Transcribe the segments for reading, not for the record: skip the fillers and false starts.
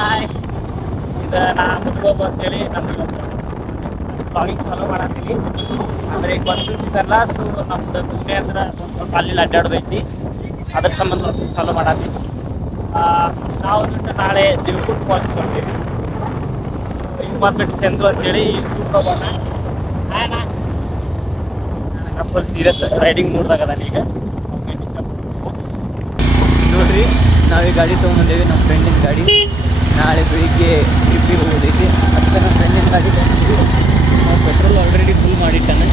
Hi, ಇದು ನಾ ಮುದ್ಗೋಬ ಅಂತೇಳಿ ನಮ್ಗೆ ಬ್ಲಾಗಿಂಗ್ ಫಾಲೋ ಮಾಡತ್ತೀವಿ. ಅಂದರೆ ಈಗ ಬಸ್ ಇದ್ದಲ್ಲ, ಸೊ ನಮ್ದು ಪುಣೆ ಅಂದ್ರೆ ಒಂದು ಸ್ವಲ್ಪ ಅಲ್ಲಿ ಅಡ್ಡಾಡೋದೈತಿ, ಅದ್ರ ಸಂಬಂಧ ಫಾಲೋ ಮಾಡತ್ತೀವಿ. ನಾವು ನಾಳೆ ದಿವ್ಕೂಟ್ ಫಾಲ್ಸ್ ಬರ್ತೀವಿ. ಈಗ ಮಾತ್ರ ಚಂದು ಅಂತೇಳಿ ಸೂಪರ್ ಫುಲ್ ಸೀರಿಯಸ್ ರೈಡಿಂಗ್ ಮೂಡ್ದಾಗದ ಈಗ. ನೋಡ್ರಿ, ನಾವೀಗ ಗಾಡಿ ತೊಗೊಂಬಂದೇವಿ, ನಮ್ಮ ಫ್ರೆಂಡಿನ ಗಾಡಿ. ನಾಳೆ ಬೆಳಿಗ್ಗೆ ಟ್ರಿಪ್ಪಿಗೆ ಹೋಗೋದೈತಿ. ಅದಕ್ಕೆ ನಮ್ಮ ಫ್ರೆಂಡಿನ ಗಾಡಿ ತೊಗೊಂಡಿದ್ವಿ. ನಾವು ಪೆಟ್ರೋಲ್ ಆಲ್ರೆಡಿ ಫುಲ್ ಮಾಡಿಟ್ಟಾನೆ,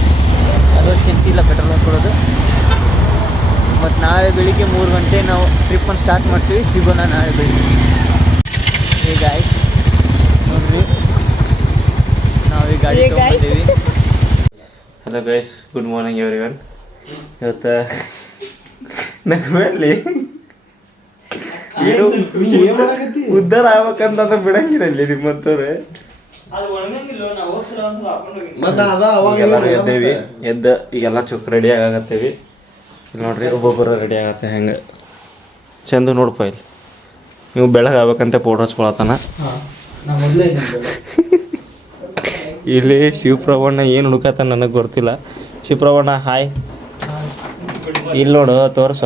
ಅದೊಂದು ಚಿಂತೆ ಇಲ್ಲ ಪೆಟ್ರೋಲ್ ಹಾಕ್ಕೊಳ್ಳೋದು. ಮತ್ತು ನಾಳೆ ಬೆಳಿಗ್ಗೆ 3 ಗಂಟೆ ನಾವು ಟ್ರಿಪ್ಪನ್ನು ಸ್ಟಾರ್ಟ್ ಮಾಡ್ತೀವಿ. ಸಿಗೋಣ ನಾಳೆ ಬೆಳಿಗ್ಗೆ. ಹೇ ಗಾಯ್ಸ್, ನೋಡ್ರಿ ನಾವೀಗ ಗಾಡಿ ತೊಗೊಂಬಂದೇವಿ. Hello guys, good morning everyone. ಇವತ್ತು ನಗಬೇಡ್ಲಿ, ಉದ್ದಾರ ಆಗ್ಬೇಕಂತ ಬಿಡಂಗಿಲ್ಲ ಇಲ್ಲಿ ನಿಮ್ಮಂತವ್ರೆ. ಎಲ್ಲರೂ ಎದ್ದೇವಿ, ಎದ್ದು ಈಗೆಲ್ಲ ಚುಕ್ ರೆಡಿ ಆಗತ್ತೇವಿ. ಇಲ್ಲಿ ನೋಡ್ರಿ, ಒಬ್ಬೊಬ್ಬರು ರೆಡಿ ಆಗತ್ತೆ. ಹೆಂಗೆ ಚಂದ ನೋಡಪ್ಪ, ಇಲ್ಲಿ ನೀವು ಬೆಳಗ್ಗೆ ಆಗ್ಬೇಕಂತ ಪೌಡ್ರ್ ಹಚ್ಕೊಳತ್ತಾನ. ಇಲ್ಲಿ ಶಿವಪ್ರಭಣ್ಣ ಏನು ಹುಡುಕತ್ತ ನನಗೆ ಗೊತ್ತಿಲ್ಲ. ಶಿವಪ್ರಭಣ್ಣ ಹಾಯ್. ಇಲ್ಲಿ ನೋಡು, ತೋರ್ಸ.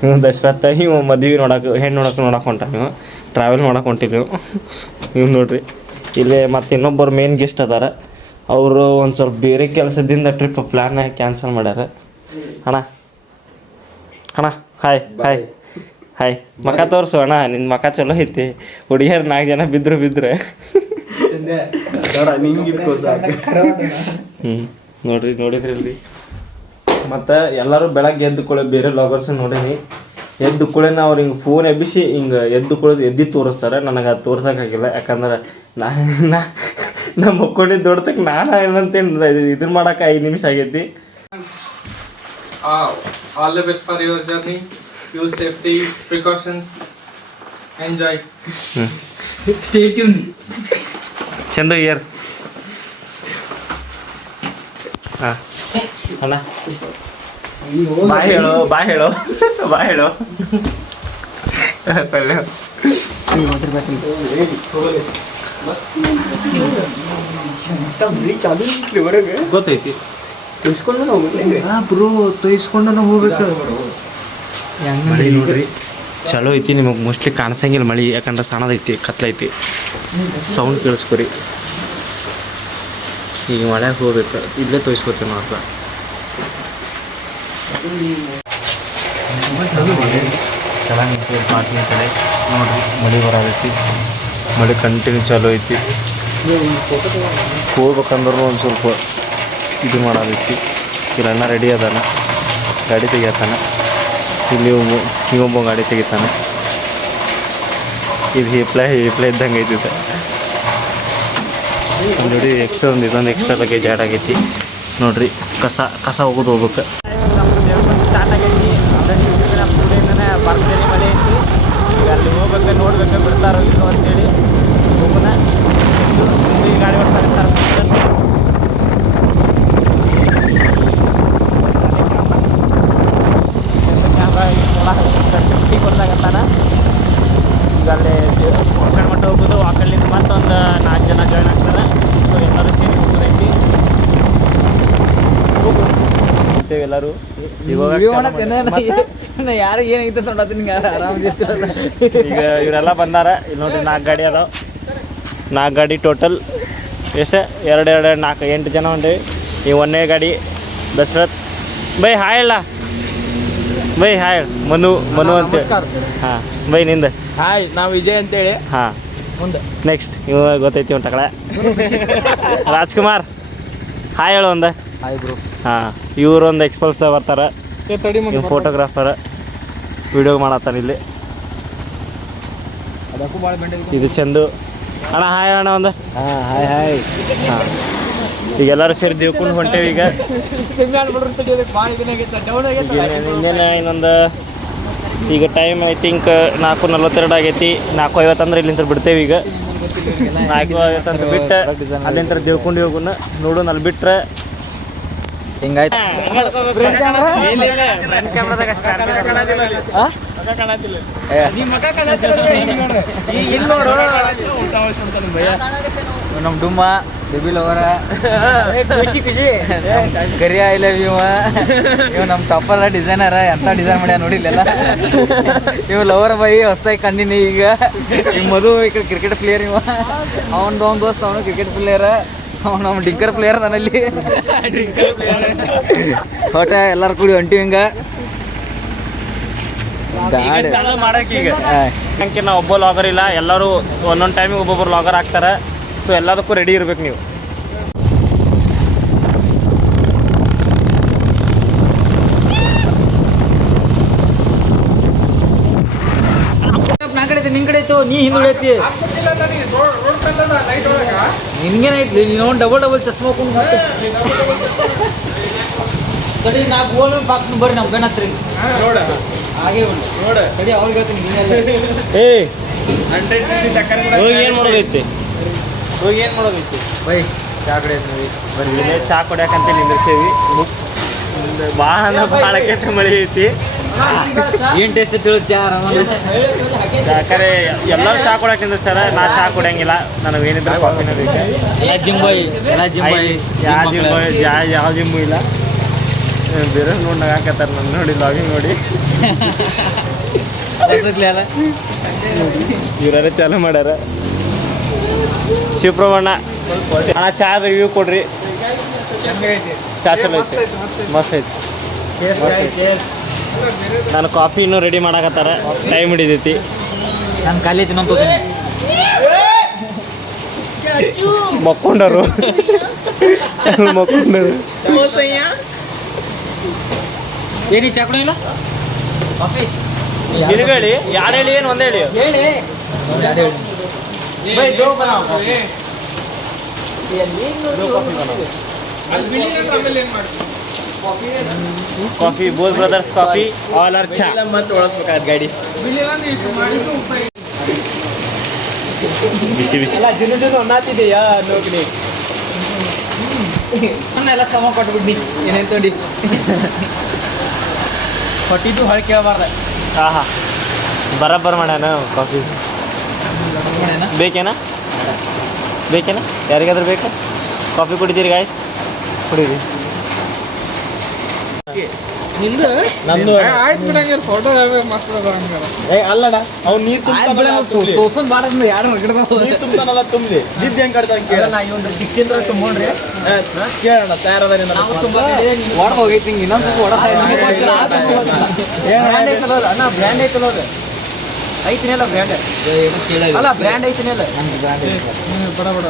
ನೀವು ದಸರತ್ತ ಇವು ಮದುವೆ ಹೆಣ್ಣು ನೋಡಕ್ಕೆ ಹೊಂಟ, ನೀವು ಟ್ರಾವೆಲ್ ಮಾಡಕ್ಕೆ ಹೊಂಟಿರಿ ನೀವು ನೋಡ್ರಿ. ಇಲ್ಲಿ ಮತ್ತು ಇನ್ನೊಬ್ಬರು ಮೇನ್ ಗೆಸ್ಟ್ ಅದಾರ. ಅವರು ಒಂದು ಸ್ವಲ್ಪ ಬೇರೆ ಕೆಲಸದಿಂದ ಟ್ರಿಪ್ ಪ್ಲ್ಯಾನ್ ಕ್ಯಾನ್ಸಲ್ ಮಾಡ್ಯಾರ. ಅಣ್ಣ ಹಾಯ್ ಹಾಯ್ ಹಾಯ್. ಮಕ ತೋರಿಸು ಅಣ್ಣ, ನಿನ್ನ ಮಕ ಚಲೋ ಐತಿ. ಹುಡುಗಿಯರು 4 ಜನ ಬಿದ್ರೆ ನೋಡಿದ್ರಿ. ಮತ್ತು ಎಲ್ಲರೂ ಬೆಳಗ್ಗೆ ಎದ್ದು ಬೇರೆ ಲಾಗರ್ಸ್ ನೋಡೀನಿ. ಎದ್ದು ಕುಳೇನ ಅವ್ರು ಹಿಂಗೆ ಫೋನ್ ಎಬ್ಬಿಸಿ ಹಿಂಗೆ ಎದ್ದು ತೋರಿಸ್ತಾರೆ. ನನಗೆ ಅದು ತೋರ್ಸೋಕ್ಕಾಗಿಲ್ಲ, ಯಾಕಂದ್ರೆ ನಾ ಮಕ್ಕೊಂಡಿದ್ದು ದೊಡ್ಡತಕ್ಕೆ ನಾನು ಏನಂತೇನು ಇದನ್ನು ಮಾಡೋಕೆ 5 ನಿಮಿಷ ಆಗೈತಿ. All the best for your journey. Use safety precautions. Enjoy. Stay tuned. ಚಂದ ಇಯರ್. ಹಾಂ ಅಣ್ಣ, ಬಾಯ್ ಹೇಳು ಗೊತ್ತೈತಿ. ತೊಯ್ಸ್ಕೊಂಡು ಹೋಗ್ಬೇಕು. ಮಳೆ ನೋಡ್ರಿ ಚಲೋ ಐತಿ. ನಿಮಗೆ ಮೋಸ್ಟ್ಲಿ ಕಾಣಿಸಂಗಿಲ್ಲ ಮಳೆ, ಯಾಕಂದ್ರೆ ಸಣ್ಣದೈತಿ, ಕತ್ಲೈತಿ. ಸೌಂಡ್ ಕೇಳಿಸ್ಕೊರಿ. ಈಗ ಮಳೆಗೆ ಹೋಗ್ಬೇಕು, ಇಲ್ಲೇ ತೊಯ್ಸ್ಕೊತೀವಿ ನಾವು. ಚೆನ್ನಾಗಿ ಪಾರ್ಕಿಂಗ್ ಕಡೆ ನೋಡ್ರಿ, ಮಳೆ ಬರತೈತಿ. ಮಳೆ ಕಂಟಿನ್ಯೂ ಚಾಲೂ ಐತಿ. ಹೋಗ್ಬೇಕಂದ್ರೂ ಒಂದು ಸ್ವಲ್ಪ ಇದು ಮಾಡೋದೈತಿ. ಇಲ್ಲಿ ಅಣ್ಣ ರೆಡಿ ಅದಾನ, ಗಾಡಿ ತೆಗಿತಾನ. ಇಲ್ಲಿ ಇವೊಬ್ಬ ಗಾಡಿ ತೆಗಿತಾನೆ. ಇದು ಹಿಪ್ಲೆ ಇದ್ದಂಗೆ ಐತಿದೆ ನೋಡಿ. ಇದೊಂದು ಎಕ್ಸ್ಟ್ರಾ ಲಗೇಜ್ ಆ್ಯಡ್ ಆಗೈತಿ ನೋಡ್ರಿ. ಕಸ ಹೋಗೋದು ಹೋಗ್ಬೇಕು. ಸ್ಟಾರ್ಟ್ ಆಗೈತಿ. ಬರ್ತೇನೆ, ಮಳೆ ಐತಿ. ಈಗ ಅಲ್ಲಿ ಹೋಗ್ಬೇಕು, ನೋಡ್ಬೇಕು ಬಿಡ್ತಾರೋ ಇಲ್ಲೋ ಅಂತೇಳಿ ಹೋಗೋಣ. ಈ ಗಾಡಿ ಓಡಿಸ್ತಾರೆ. ಕೊಡ್ದಾಗತ್ತಾನ. ಈಗ ಅಲ್ಲಿ ವಾಕಲ್ ಮಟ್ಟ ಹೋಗೋದು. ವಾಕಲ್ಲಿಂದ ಮತ್ತೊಂದು 4 ಜನ ಜಾಯ್ನ್ ಆಗ್ತಾರೆ. ಸೊ ಎಲ್ಲರೂ ಸೇರಿ ಹೋಗೋದೈತಿ. ಎಲ್ಲರೂ ಯಾರು ಏನೈತೆ ನೋಡತ್ತಿ, ನಿಂಗೆ ಆರಾಮಾಗಿರ್ತಿರಲ್ಲ. ಈಗ ಇವರೆಲ್ಲ ಬಂದಾರ. ಇಲ್ಲಿ ನೋಡ್ರಿ, 4 ಗಾಡಿ ಅದಾವ. 4 ಗಾಡಿ ಟೋಟಲ್ ಎಷ್ಟು? 2 4 8 ಜನ ಹೊಂಟೇವಿ. ಈ 1ನೇ ಗಾಡಿ ದಶರಥ್ ಬೈ ಹಾಯ್ ಅಲ್ಲ. ಬೈ ಹಾಯ್ ಮನು ಅಂತೇಳಿ. ಹಾಂ ಬೈ ನಿಂದ ಹಾಯ್. ನಾವು ವಿಜಯ್ ಅಂತೇಳಿ. ಹಾಂ ಮುಂದೆ ನೆಕ್ಸ್ಟ್ ಇವ ಗೊತ್ತೈತಿ ಉಂಟ ಕಡೆ ರಾಜ್ಕುಮಾರ್ ಹಾಯ್ ಹೇಳು ಒಂದು. Hi bro. ಹಾಂ, ಇವ್ರೊಂದು ಎಕ್ಸ್ಪಲ್ಸ್ದಾಗ ಬರ್ತಾರೆ. ಇವ್ ಫೋಟೋಗ್ರಾಫರ್ ವಿಡಿಯೋ ಮಾಡತ್ತಾನ ಇಲ್ಲಿ. ಇದು ಚಂದು ಅಣ್ಣ ಹಾಯ್ ಅಣ್ಣ ಒಂದು. ಹಾಂ ಹಾಯ್. ಹಾಂ, ಈಗ ಎಲ್ಲರೂ ಸೇರಿ ದೇವ್ಕೊಂಡು ಹೊಂಟೇವಿ. ಈಗ ಇನ್ನೊಂದು ಈಗ ಟೈಮ್ ಐ ಥಿಂಕ್ 4:42 ಆಗೈತಿ. 4:50 ಅಂದ್ರೆ ಇಲ್ಲಿಂದ ಬಿಡ್ತೇವೆ. ಈಗ 4:50 ಅಂತ ಬಿಟ್ಟು ಅಲ್ಲಿಂದ ದೇವ್ಕೊಂಡು ಹೋಗೋಣ. ನೋಡೋಣ, ಅಲ್ಲಿ ಬಿಟ್ರೆ ಹಿಂಗಾಯ್ತು. ಈಗ ಇಲ್ಲಿ ನೋಡು ನಮ್ಮ ಡುಮ್ಮ ಡೆಬಿಲ್ ಅವರ ಖುಷಿ ಖುಷಿ ಕರಿಯ ಐ ಲವ್ ಇವ ಇವ್ ನಮ್ಮ ಟಪ್ಪಲ್ಲ ಡಿಸೈನರ ಎಂಥ ಡಿಸೈನ್ ಮಾಡ್ಯ ನೋಡಿಲ್ಲ ಇವ್ ಲವರ್ ಬೈ ಹೊಸ್ತಾಗಿ ಕಂದಿನಿ ಈಗ ಈ ಮಧು ಈ ಕಡೆ ಕ್ರಿಕೆಟ್ ಪ್ಲೇಯರ್ ಇವ ಅವನ ದೋಸ್ತ ಅವನು ಕ್ರಿಕೆಟ್ ಪ್ಲೇಯರ್ ಅವ್ನು ನಮ್ಮ ಡಿಂಕರ್ ಪ್ಲೇಯರ್ ನಾನಲ್ಲಿ ಒಟ್ಟ ಎಲ್ಲರೂ ಕೂಡಿ ಹೊಂಟಿವಿ ಹಿಂಗ ಚಾಲು ಮಾಡಕ್ಕೆ ಈಗ ಯಾಕೆ ನಾವು ಒಬ್ಬ ಲಾಗರ್ ಇಲ್ಲ, ಎಲ್ಲರೂ ಒಂದೊಂದು ಟೈಮಿಗೆ ಒಬ್ಬೊಬ್ರು ಲಾಗರ್ ಆಗ್ತಾರೆ. ಸೊ ಎಲ್ಲದಕ್ಕೂ ರೆಡಿ ಇರ್ಬೇಕು ನೀವು. ನಾ ಕಡೆ ಐತಿ ನಿನ್ ಕಡೆ ಐತೋ ನೀ ಹಿಂದುಳಿ ಐತಿ ನಿನ್ಗೇನೈತಿ ನೀನು ಡಬಲ್ ಚಸ್ಮಾ ಹಾಕೊಂಡು ಮತ್ತೆ ಸರಿ ನಾ ಗೋಲ್ ಬಾಕ್ನು ಬರ್ರಿ ನಮ್ಮ ಗಣ ಹತ್ರ ನೋಡ ಹಾಗೆ ಉಂಟು ನೋಡ ಸರಿ ಅವ್ರಿಗೆ ಹೇಳ್ತೀನಿ ಏ ಹೋಗಿ ಏನು ಮಾಡೋದೈತಿ ಬೈ ಚಾ ಕಡೆ ಐತಿ ನೋಡಿ ಬರ್ರಿ ಚಾ ಕೊಡ್ಯಾಕಂತ ನಿಂದಿರ್ಸೇವಿ. ಭಾಳ ಅಂದ್ರೆ ಭಾಳ ಕೆಟ್ಟ ಮಳೆ ಐತಿ. ಏನು ಟೇಸ್ಟ್ ತಿಳಿದು ಚಾ ಯಾಕಂದ್ರೆ ಎಲ್ಲರೂ ಚಾ ಕೊಡಕ್ಕೆ ನಿಂದಿರ್ಸಾರ, ನಾ ಚಾ ಕುಡಿಯಂಗಿಲ್ಲ. ನನಗೆ ಏನಿದ್ರೆ ಕಾಫಿನ ಬೇಕು. ಎಲ್ಲ ಜಿಂಬಾಯಿ ಯಾವ ಜಿಮ್ಮು ಇಲ್ಲ. ಬೇರೆ ನೋಡಿ ಹಾಕತ್ತಾರ ನನ್ನ ನೋಡಿ ಲಾಗಿಂಗ್ ನೋಡಿ ಅಲ್ಲ ಇವ್ರಾರ ಚಾಲು ಮಾಡ್ಯಾರ. ಶಿವಪ್ರಭಣ್ಣ ಅಣ್ಣ ಚಾ ರಿವ್ಯೂ ಕೊಡ್ರಿ. ಚಾ ಚಲೋ ಐತಿ, ಮಸ್ತ್ ಐತಿ. ನಾನು ಕಾಫಿ ಇನ್ನೂ ರೆಡಿ ಮಾಡಕತ್ತಾರ, ಟೈಮ್ ಹಿಡಿದೈತಿ. ನಾನು ಖಾಲಿ ಐತಿ ನಂತ ಮಕ್ಕೊಂಡರು ಏನಿ ಚಾ ಕುಡಿಯಿಲ್ಲ ಕಾಫಿ ಹೇಳಿ ಯಾರು ಹೇಳಿ ಏನು ಒಂದೇ ಹೇಳಿ. ಹೇಳಿ coffee Bose brothers coffee all are ಚಾ. ಮತ್ತೆ ಒಳಸ್ಬೇಕಾದ ಗಾಡಿ ಬಿಸಿ ಬಿಸಿ ಅನ್ನತ್ತಿದೆಯಾ ನೋಡ್ರಿ ಎಲ್ಲ ತಮ್ಮ ಕೊಟ್ಬಿಡ್ನಿ ಏನೇನು ತೊಂಡಿ ಕೊಟ್ಟಿದ್ದು ಹೊಳ್ ಕೇಳಬಾರ್ದ ಹಾಂ ಹಾಂ ಬರಬ್ಬರ ಮಾಡ್ಯಾನ ಕಾಫಿ. ಬೇಕೇನಾ ಯಾರಿಗಾದ್ರೂ ಬೇಕಾ ಕಾಫಿ ಕುಡಿತೀರಿ ಗಾಯ್ಸ್? ಕುಡೀರಿ. ನಂದು ಆಯ್ತು ಬಿಡಂಗೆ ಫೋಟೋ ಮಸ್ತ್ ಅದ ಹಂಗಾರ. ಅಲ್ಲಣ್ಣ ಅವ್ನು ನೀರು ತೋರ್ಸೊಂದು ಬಾಡಂದು ಎರಡು ತುಂಬ್ತಾನಲ್ಲ ತುಂಬಲಿ ಜಿದ್ದು ಹೆಂಗೆ ಕಡ್ತಾನೆ ಕೇಳೋಣ. ಒಂದು 16 ತುಂಬೋಣ್ರಿ ಕೇಳೋಣ ತಯಾರದ ಹೊಡೆದು ಹೋಗೈತಿ ಹಿಂಗೆ ಇನ್ನೊಂದು ಸ್ವಲ್ಪ ಅಣ್ಣ ಬ್ರ್ಯಾಂಡ್ ಐತಲ್ಲ ಅದು ಐತಿನಲ್ಲ ಬ್ರ್ಯಾಂಡ್ ಅಲ್ಲ ಬ್ರ್ಯಾಂಡ್ ಐತಿನಲ್ಲ ಬಡ ಬಡ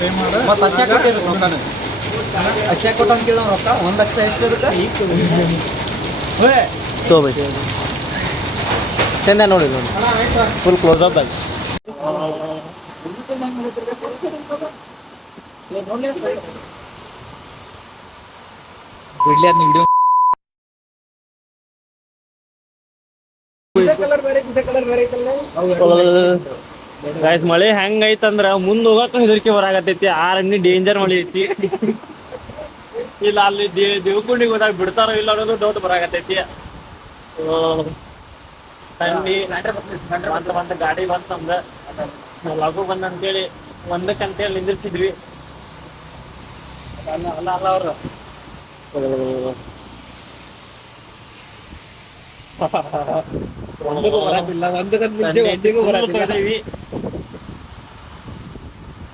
ಪೇ ಮಾಡ ಮತ್ತು ಅಶ್ಯಾ ಕೊಟ್ಟಿದ್ರು ರೊಕ್ಕನ ಅಶ್ಯಾ ಕೊಟ್ಟ ಅಂತ ಕೇಳೋ ರೊಕ್ಕ 1 ಲಕ್ಷ ಎಷ್ಟು ಇರುತ್ತೆ ತೋಬೈ ಚೆಂದ ನೋಡಿ ಫುಲ್ ಕ್ಲೋಸ್ ಅಪ್ ಆಗಿ ಬಿಡ್ಲಿ ಅದ್ ವಿಡಿಯೋ ಗಾಯ್ಸ್ ಮಳೆ ಹೆಂಗೈತಂದ್ರ ಮುಂದೆ ಹೋಗಕ್ಕ ಹೆದರಿಕೆ ಬರಾಕತ್ತೈತಿ. ಆರನೇ ಡೇಂಜರ್ ಮಳೆ ಐತಿ. ಇಲ್ಲ ಅಲ್ಲಿ ದೇವಕುಂಡಿಗೆ ಹೋದಾಗ ಬಿಡ್ತಾರೋ ಇಲ್ಲ ಅನ್ನೋದು ಡೌಟ್ ಬರಾಕತ್ತೈತಿ. ಬಂತ ಗಾಡಿ ಬಂತಂದ ಲಘು ಬಂದಂತೇಳಿ ಒಂದಕ್ಕಂತೇಳಿ ನಿಂದಿರ್ಸಿದ್ವಿ. ಅಲ್ಲ ಅವ್ರು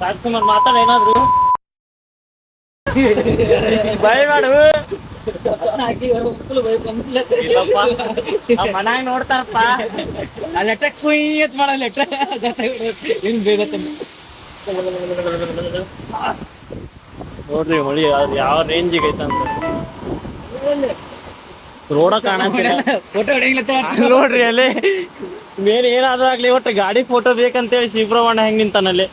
ರಾಜ್ಕುಮಾರ್ ಮಾತಾಡ ಏನಾದ್ರು ಬಾಯ್ ಮಾಡು. ಮನ್ಯಾಗ ನೋಡ್ತಾರಪ್ಪ ಲೆಟ್ಟ ಕುಯ್ಯತ್ ಮಾಡೋ ಲೆಟ್ಟ ಹಿಂಗ್ ಬೇಗತ್ತ ನೋಡ್ರಿ ಮಳಿ ಯಾವ ರೇಂಜಿಗೆ ಐತಂತ ರೋಡ ಕಾಣಂತಿಲ್ಲ. ಫೋಟೋ ಹೊಡೆಯಲ್ಲ ನೋಡ್ರಿ ಅಲ್ಲಿ ಮೇನ್ ಏನಾದ್ರೂ ಆಗ್ಲಿ ಒಟ್ಟು ಗಾಡಿ ಫೋಟೋ ಬೇಕಂತೇಳಿ ಶಿವಪ್ರಭಣ್ಣ ಹೆಂಗ್ ನಿಂತಾನಲ್ಲಿ.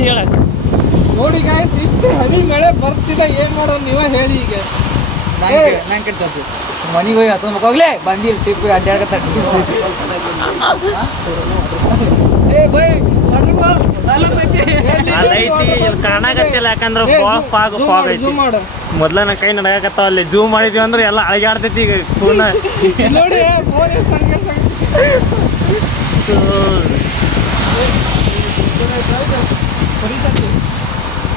ಹೇಳ ನೋಡಿ ಗಾಯ್ಸ್ ಇಷ್ಟು ಹನಿ ಮಳೆ ಬರ್ತಿದೆ, ಏನ್ ಮಾಡೋದು ನೀವೇ ಹೇಳಿ ಈಗ. ನಂಗೆ ಮನೆಗೆ ಹೋಗಿ ಹತ್ತು ಮಕ್ಕೋಗ್ಲೇ ಬಂದಿ ಟ್ರಿಪ್ ಅಡ್ಡಾಡ್ಕ ಏ ಬೈ ಕಾಣಕತ್ತಿಲ್ಲ ಯಾಕಂದ್ರೆ ಫಾಗ್ ಐತಿ ಮೊದ್ಲ ನಾ ಕೈ ನಡಗತ್ತಾವ ಅಲ್ಲಿ ಜೂಮ್ ಮಾಡಿದ್ವಿ ಅಂದ್ರೆ ಎಲ್ಲ ಅಳಗಾಡ್ತೈತಿ ಈಗ ಫೋನ್ ನೋಡಿ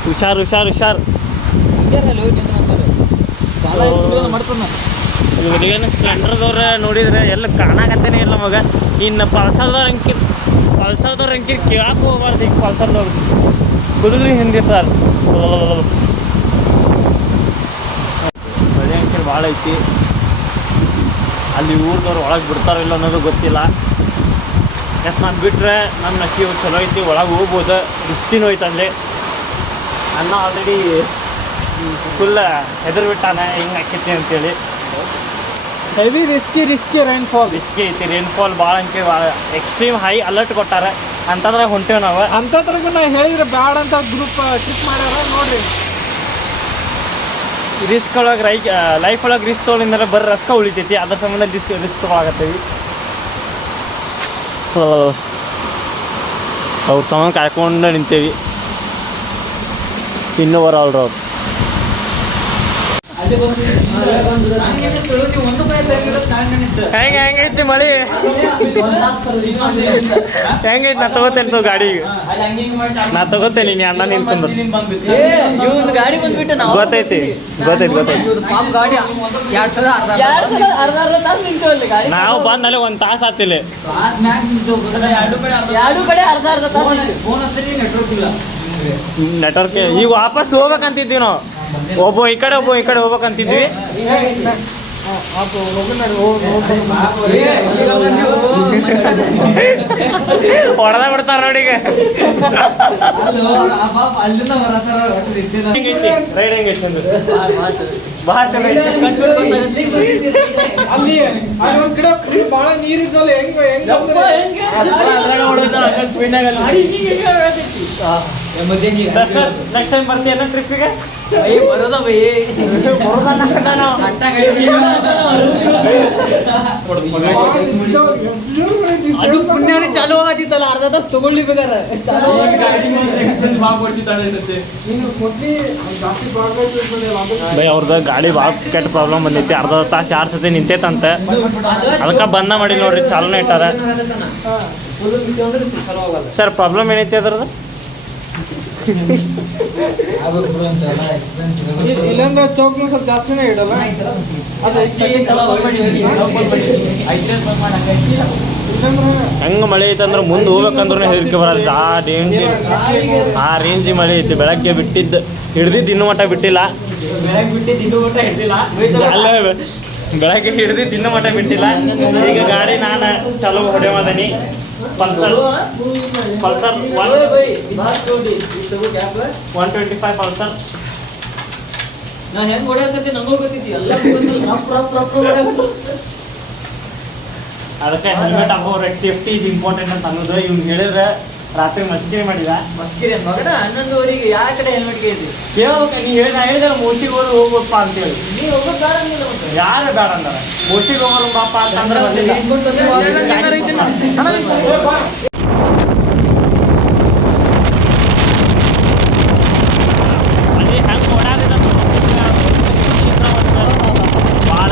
ಹುಷಾರ್ ಹುಷಾರ್ ಹುಷಾರ್ ಏನು ಸ್ಪ್ಲೆಂಡರ್ದವ್ರ ನೋಡಿದ್ರೆ ಎಲ್ಲ ಕಾಣಕತ್ತೇನೆ ಇಲ್ಲ ಮಗ ಇನ್ನು ಪಲ್ಸರ್ದವ್ರ ಅಂಕಿ ಕೇಳಕ್ಕೆ ಹೋಗ್ಬಾರ್ದು ಈಗ ಪಲ್ಸರ್ದವ್ರು ಕುದುರೆ ಹಿಂದಿರ್ತಾರೆ ಮಳೆ ಅಂಕಿ ಭಾಳ ಐತಿ ಅಲ್ಲಿ ಊರ್ದವ್ರು ಒಳಗೆ ಬಿಡ್ತಾರೋ ಇಲ್ಲ ಅನ್ನೋದು ಗೊತ್ತಿಲ್ಲ ನಾನು ಬಿಟ್ಟರೆ ನಮ್ಮ ನಸೀಬು ಚಲೋ ಐತಿ ಒಳಗೆ ಹೋಗ್ಬೋದು ರಿಸ್ಕಿನೂ ಐತೆ ಅಲ್ಲಿ ಅನ್ನ ಆಲ್ರೆಡಿ ಫುಲ್ ಹೆದರ್ ಬಿಟ್ಟಾನೆ ಹಿಂಗೆ ಹಾಕೈತಿ ಅಂತೇಳಿ ಹೆವಿ ರಿಸ್ಕಿ ರೈನ್ಫಾಲ್ ರಿಸ್ಕಿ ಐತಿ ರೈನ್ಫಾಲ್ ಭಾಳ ಅಂಕೆ ಭಾಳ ಎಕ್ಸ್ಟ್ರೀಮ್ ಹೈ ಅಲರ್ಟ್ ಕೊಟ್ಟಾರೆ ಅಂತಂದ್ರೆ ಹೊಂಟೇವೆ ನಾವು ಅಂಥದ್ರಾಗ ನಾ ಹೇಳಿದ್ರೆ ಬ್ಯಾಡ ಅಂತ ಗ್ರೂಪ್ ಟ್ರಿಪ್ ಮಾಡ್ಯಾರ ನೋಡ್ರಿ ರಿಸ್ಕ್ ಒಳಗೆ ಲೈಫ್ ಒಳಗೆ ರಿಸ್ಕ್ ತೊಗೊಂಡಿಂದ್ರೆ ಬರ್ರಿ ರಸ್ಕ ಉಳಿತೈತಿ ಅದ್ರ ಸಂಬಂಧ ರಿಸ್ಕ್ ತೊಗೊಳಕತ್ತೀವಿ ಅವ್ರ ಸಂಬಂಧ ಕಾಯ್ಕೊಂಡು ನಿಂತೇವಿ ಇನ್ನೂ ಬರೋಲ್ರ ಅವ್ರು ಹೆಂಗೈತಿ ಮಳಿ ಹೆಂಗೈತಿ ನಾ ತಗೋತೇನೆ ಗಾಡಿಗೆ ನಾ ತಗೋತೇನೆ ನೀ ಅಣ್ಣ ನಿಂತ್ಕೊಂಡು ಗಾಡಿ ಬಂದ್ಬಿಟ್ಟು ಗೊತ್ತೈತಿ ನಾವು ಬಂದ ಅಲ್ಲಿ ಒಂದು ತಾಸು ಆತಿಲ್ಲ ನೆಟ್ವರ್ಕ್ ಈಗ ವಾಪಸ್ ಹೋಗ್ಬೇಕಂತಿದ್ವಿ ನಾವು ಒಬ್ಬ ಈ ಕಡೆ ಹೋಗ್ಬೇಕಂತಿದ್ವಿ ಹೊಡೆದ ಬಿಡ್ತಾರ ನೋಡಿ ಈಗ ರೈಡ್ ಹೆಂಗೈತಿ ಅಂದ್ರೆ ಭಾಳ ಅಲ್ಲಿ ಒಂದ್ ಕಡೆ ಭಾಳ ನೀರಿದ್ದಲ್ಲ ಹೆಂಗ್ ನೆಕ್ಸ್ಟ್ ಟೈಮ್ ಬರ್ತೀಯಲ್ಲ ಟ್ರಿಪ್ಪಿಗೆ ಅದು ಪುಣ್ಯಾನೆ ಚಾಲು ಆಗತ್ತಿತ್ತಲ್ಲ ಅರ್ಧ ತಾಸು ತಗೊಳ್ಳಿ ಬೇಕಾರೆ ಬೈ ಅವ್ರದ್ದು ಗಾಡಿ ಭಾಳ ಕೆಟ್ಟ ಪ್ರಾಬ್ಲಮ್ ಬಂದೈತಿ ಅರ್ಧ ತಾಸು 2 ಸತಿ ನಿಂತೈತಂತೆ ಅದಕ್ಕೆ ಬಂದ ಮಾಡಿ ನೋಡ್ರಿ ಚಾಲೂನೇ ಇಟ್ಟಾರ ಸರ್ ಪ್ರಾಬ್ಲಮ್ ಏನೈತಿ ಅದ್ರದ್ದು ಇಲ್ಲಂದ್ರೆ ಚೌಕ್ನ ಸ್ವಲ್ಪ ಜಾಸ್ತಿನೇ ಇಡಲ್ಲ ಹೆಂಗೆ ಮಳೆ ಐತಂದ್ರೆ ಮುಂದೆ ಹೋಗ್ಬೇಕಂದ್ರೂ ಹೆದರಿಕೆ ಬರಲ್ಲ ಆ ರೇಂಜಿ ಮಳೆ ಐತಿ ಬೆಳಗ್ಗೆ ಹಿಡ್ದಿದ್ದು ಇನ್ನೂ ಮಟ್ಟ ಬಿಟ್ಟಿಲ್ಲ ಬೆಳಗ್ಗೆ ಹಿಡ್ದಿದ್ದು ಇನ್ನೂ ಮಟ್ಟ ಬಿಟ್ಟಿಲ್ಲ ಈಗ ಗಾಡಿ ನಾನು ಚಾಲೂ ಹೊಡೆಯೋದನಿ ಪಲ್ಸರ್ 125 ಪಲ್ಸರ್ ನಾ ಹೆಂಗ್ ಹೊಡೆಯಕತ್ತಿ ನಮಗೂ ಗೊತ್ತೈತಿ ಎಲ್ಲ ಅದಕ್ಕೆ ಹೆಲ್ಮೆಟ್ ಹಾಕೋರು ಸೇಫ್ಟಿ ಇದು ಇಂಪಾರ್ಟೆಂಟ್ ಅಂತ ಅನ್ನೋದು ಇವ್ನು ಹೇಳಿದ್ರೆ ರಾತ್ರಿ ಮಸ್ಕಿರಿ ಮಾಡಿದ ಮಗನ 11 ಯಾವ ಕಡೆ ಹೆಲ್ಮೆಟ್ ಕೇಳಿದ್ವಿ ಕೇಳ್ಬೇಕು ನೀ ಹೇಳಿದ್ರೆ ಮೋಸಿಗೆ ಹೋಗ್ಬೇಕಪ್ಪ ಅಂತೇಳಿ ನೀ ಹೋಗೋದು ಬೇಡ ಅಂದಿಲ್ಲ ಮತ್ತೆ ಯಾರು ಬೇಡ ಅಂದಾರ ಮೋಸಿಗೆ ಹೋಗೋರು ಬಾಪ ಅಂತಂದ್ರೆ ಅಲ್ಲಿ ಹೆಂಗೆ ಓಡಾಡಿದ ಭಾಳ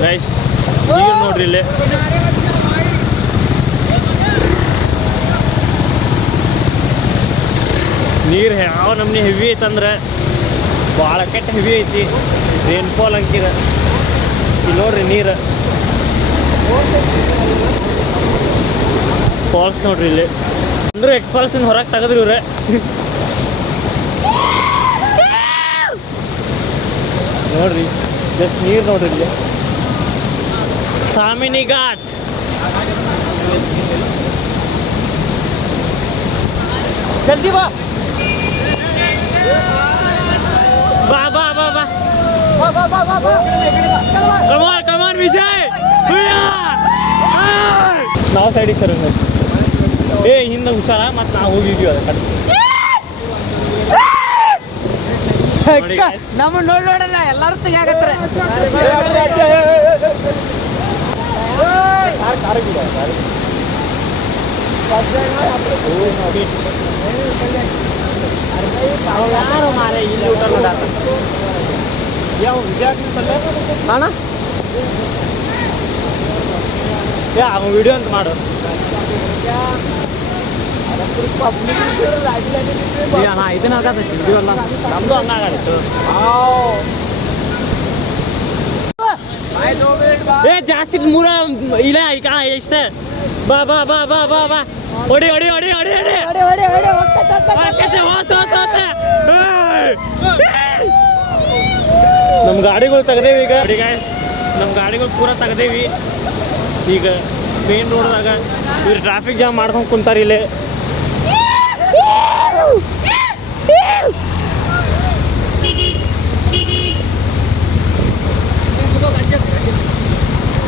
ಗೈಸ್ ಈಗ ನೋಡ್ರಿ ಇಲ್ಲಿ ನೀರು ಯಾವ ನಮ್ನಿ ಹೆವಿ ಐತಂದ್ರೆ ಭಾಳ ಕೆಟ್ಟ ಹೆವಿ ಐತಿ ರೇನ್ಫಾಲ್ ಅಂಕಿರ ಇಲ್ಲಿ ನೋಡ್ರಿ ನೀರು ಫಾಲ್ಸ್ ನೋಡ್ರಿ ಇಲ್ಲಿ ಅಂದ್ರೆ ಎಕ್ಸ್ಫಾಲ್ಸಿನ ಹೊರಗೆ ತೆಗೆದ್ರಿ ಇವ್ರೆ ನೋಡ್ರಿ ಜಸ್ಟ್ ನೀರು ನೋಡ್ರಿ ಇಲ್ಲಿ ಕಾಮಿನಿ ಘಾಟ್ ಜಲ್ದಿ ಬಾ ಬಾ ಬಾ ಬಾ ಬಾ ಕಮಾನ್ ಕಮಾನ್ ವಿಜಯ್ ನಾವು ಸೈಡಿಗೆ ಸರ್ ಏ ಹಿಂದೆ ಹುಷಾರ ಮತ್ತು ನಾವು ಹೋಗಿದ್ವಿ ಅದ ಕಡೆ ನಮ್ಮ ನೋಡಲ್ಲ ಎಲ್ಲರೂ ತೆಗಿಯಾಕತ್ತಾರೆ ಯಾರು ಮಾರೆ ಇಲ್ಲಿ ಊಟ ನೋಡಾತ ಯಾವ ವಿಜಯ ಅಣ್ಣ ಯಾವ ವಿಡಿಯೋ ಅಂತ ಮಾಡು ಅಣ್ಣ ಇದನ್ನ ಆಗತ್ತೈತಿ ಅಲ್ಲ ನಮ್ದು ಹಂಗಾಗಿತ್ತು ಏ ಜಾಸ್ತಿ ಮೂರ ಇಲ್ಲ ಈಗ ಎಷ್ಟೇ ಬಾ ಬಾ ಬಾ ಬಾ ಬಾ ಬಾ ಹೊಡಿ ಹೊಡಿ ಹೊಡಿ ಹೊಡಿ ಹೊಡಿ ನಮ್ಮ ಗಾಡಿಗಳು ತೆಗ್ದೇವಿ ಈಗ ನಮ್ಮ ಗಾಡಿಗಳು ಪೂರ ತೆಗ್ದೇವಿ ಈಗ ಮೇನ್ ರೋಡ್ದಾಗ ಇವ್ರು ಟ್ರಾಫಿಕ್ ಜಾಮ್ ಮಾಡ್ಕೊಂಡು ಕುಂತಾರ ಇಲ್ಲಿ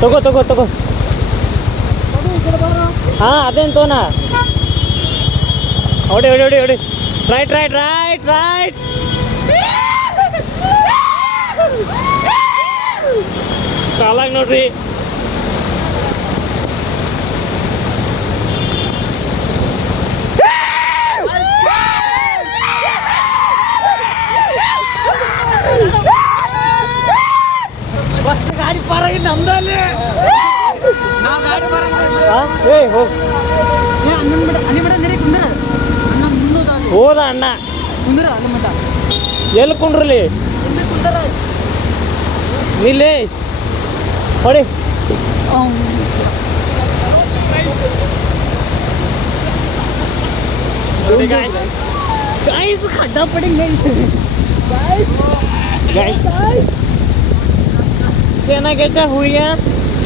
ತಗೋ ತಗೋ ತಗೋ ಹಾಂ ಅದೇನು ತೋನ ಹೊಡಿ ಹೊಡಿ ಹೊಡಿ ಹೊಡಿ ರೈಟ್ ರೈಟ್ ರೈಟ್ ರೈಟ್ ಕಾಲಾಗ ನೋಡ್ರಿ ಗಾಡಿ ಪರಾಗಿ ನಮ್ದಲ್ಲಿ ಏ ಹೋಗ್ ಹೋದ ಅಣ್ಣ ಎಲ್ಲಿ ಕುಂಡ್ರಲಿ ನಿಲ್ಲಿ ಹೊಡಿ गाइस खड्डा पड़ेंगे गाइस कहना कैसा हुई है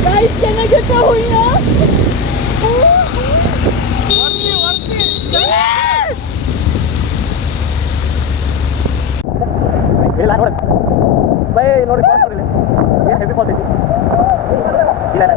गाइस कहना कैसा हुई है ಇಲ್ಲ ನೋಡಿ ಬೈ ನೋಡಿ ಕಾಲ್ ಮಾಡಿಲ್ಲ ಏನು ಹೆವಿ ಕಾಲ್ ಐತಿ ಇಲ್ಲ ಇಲ್ಲ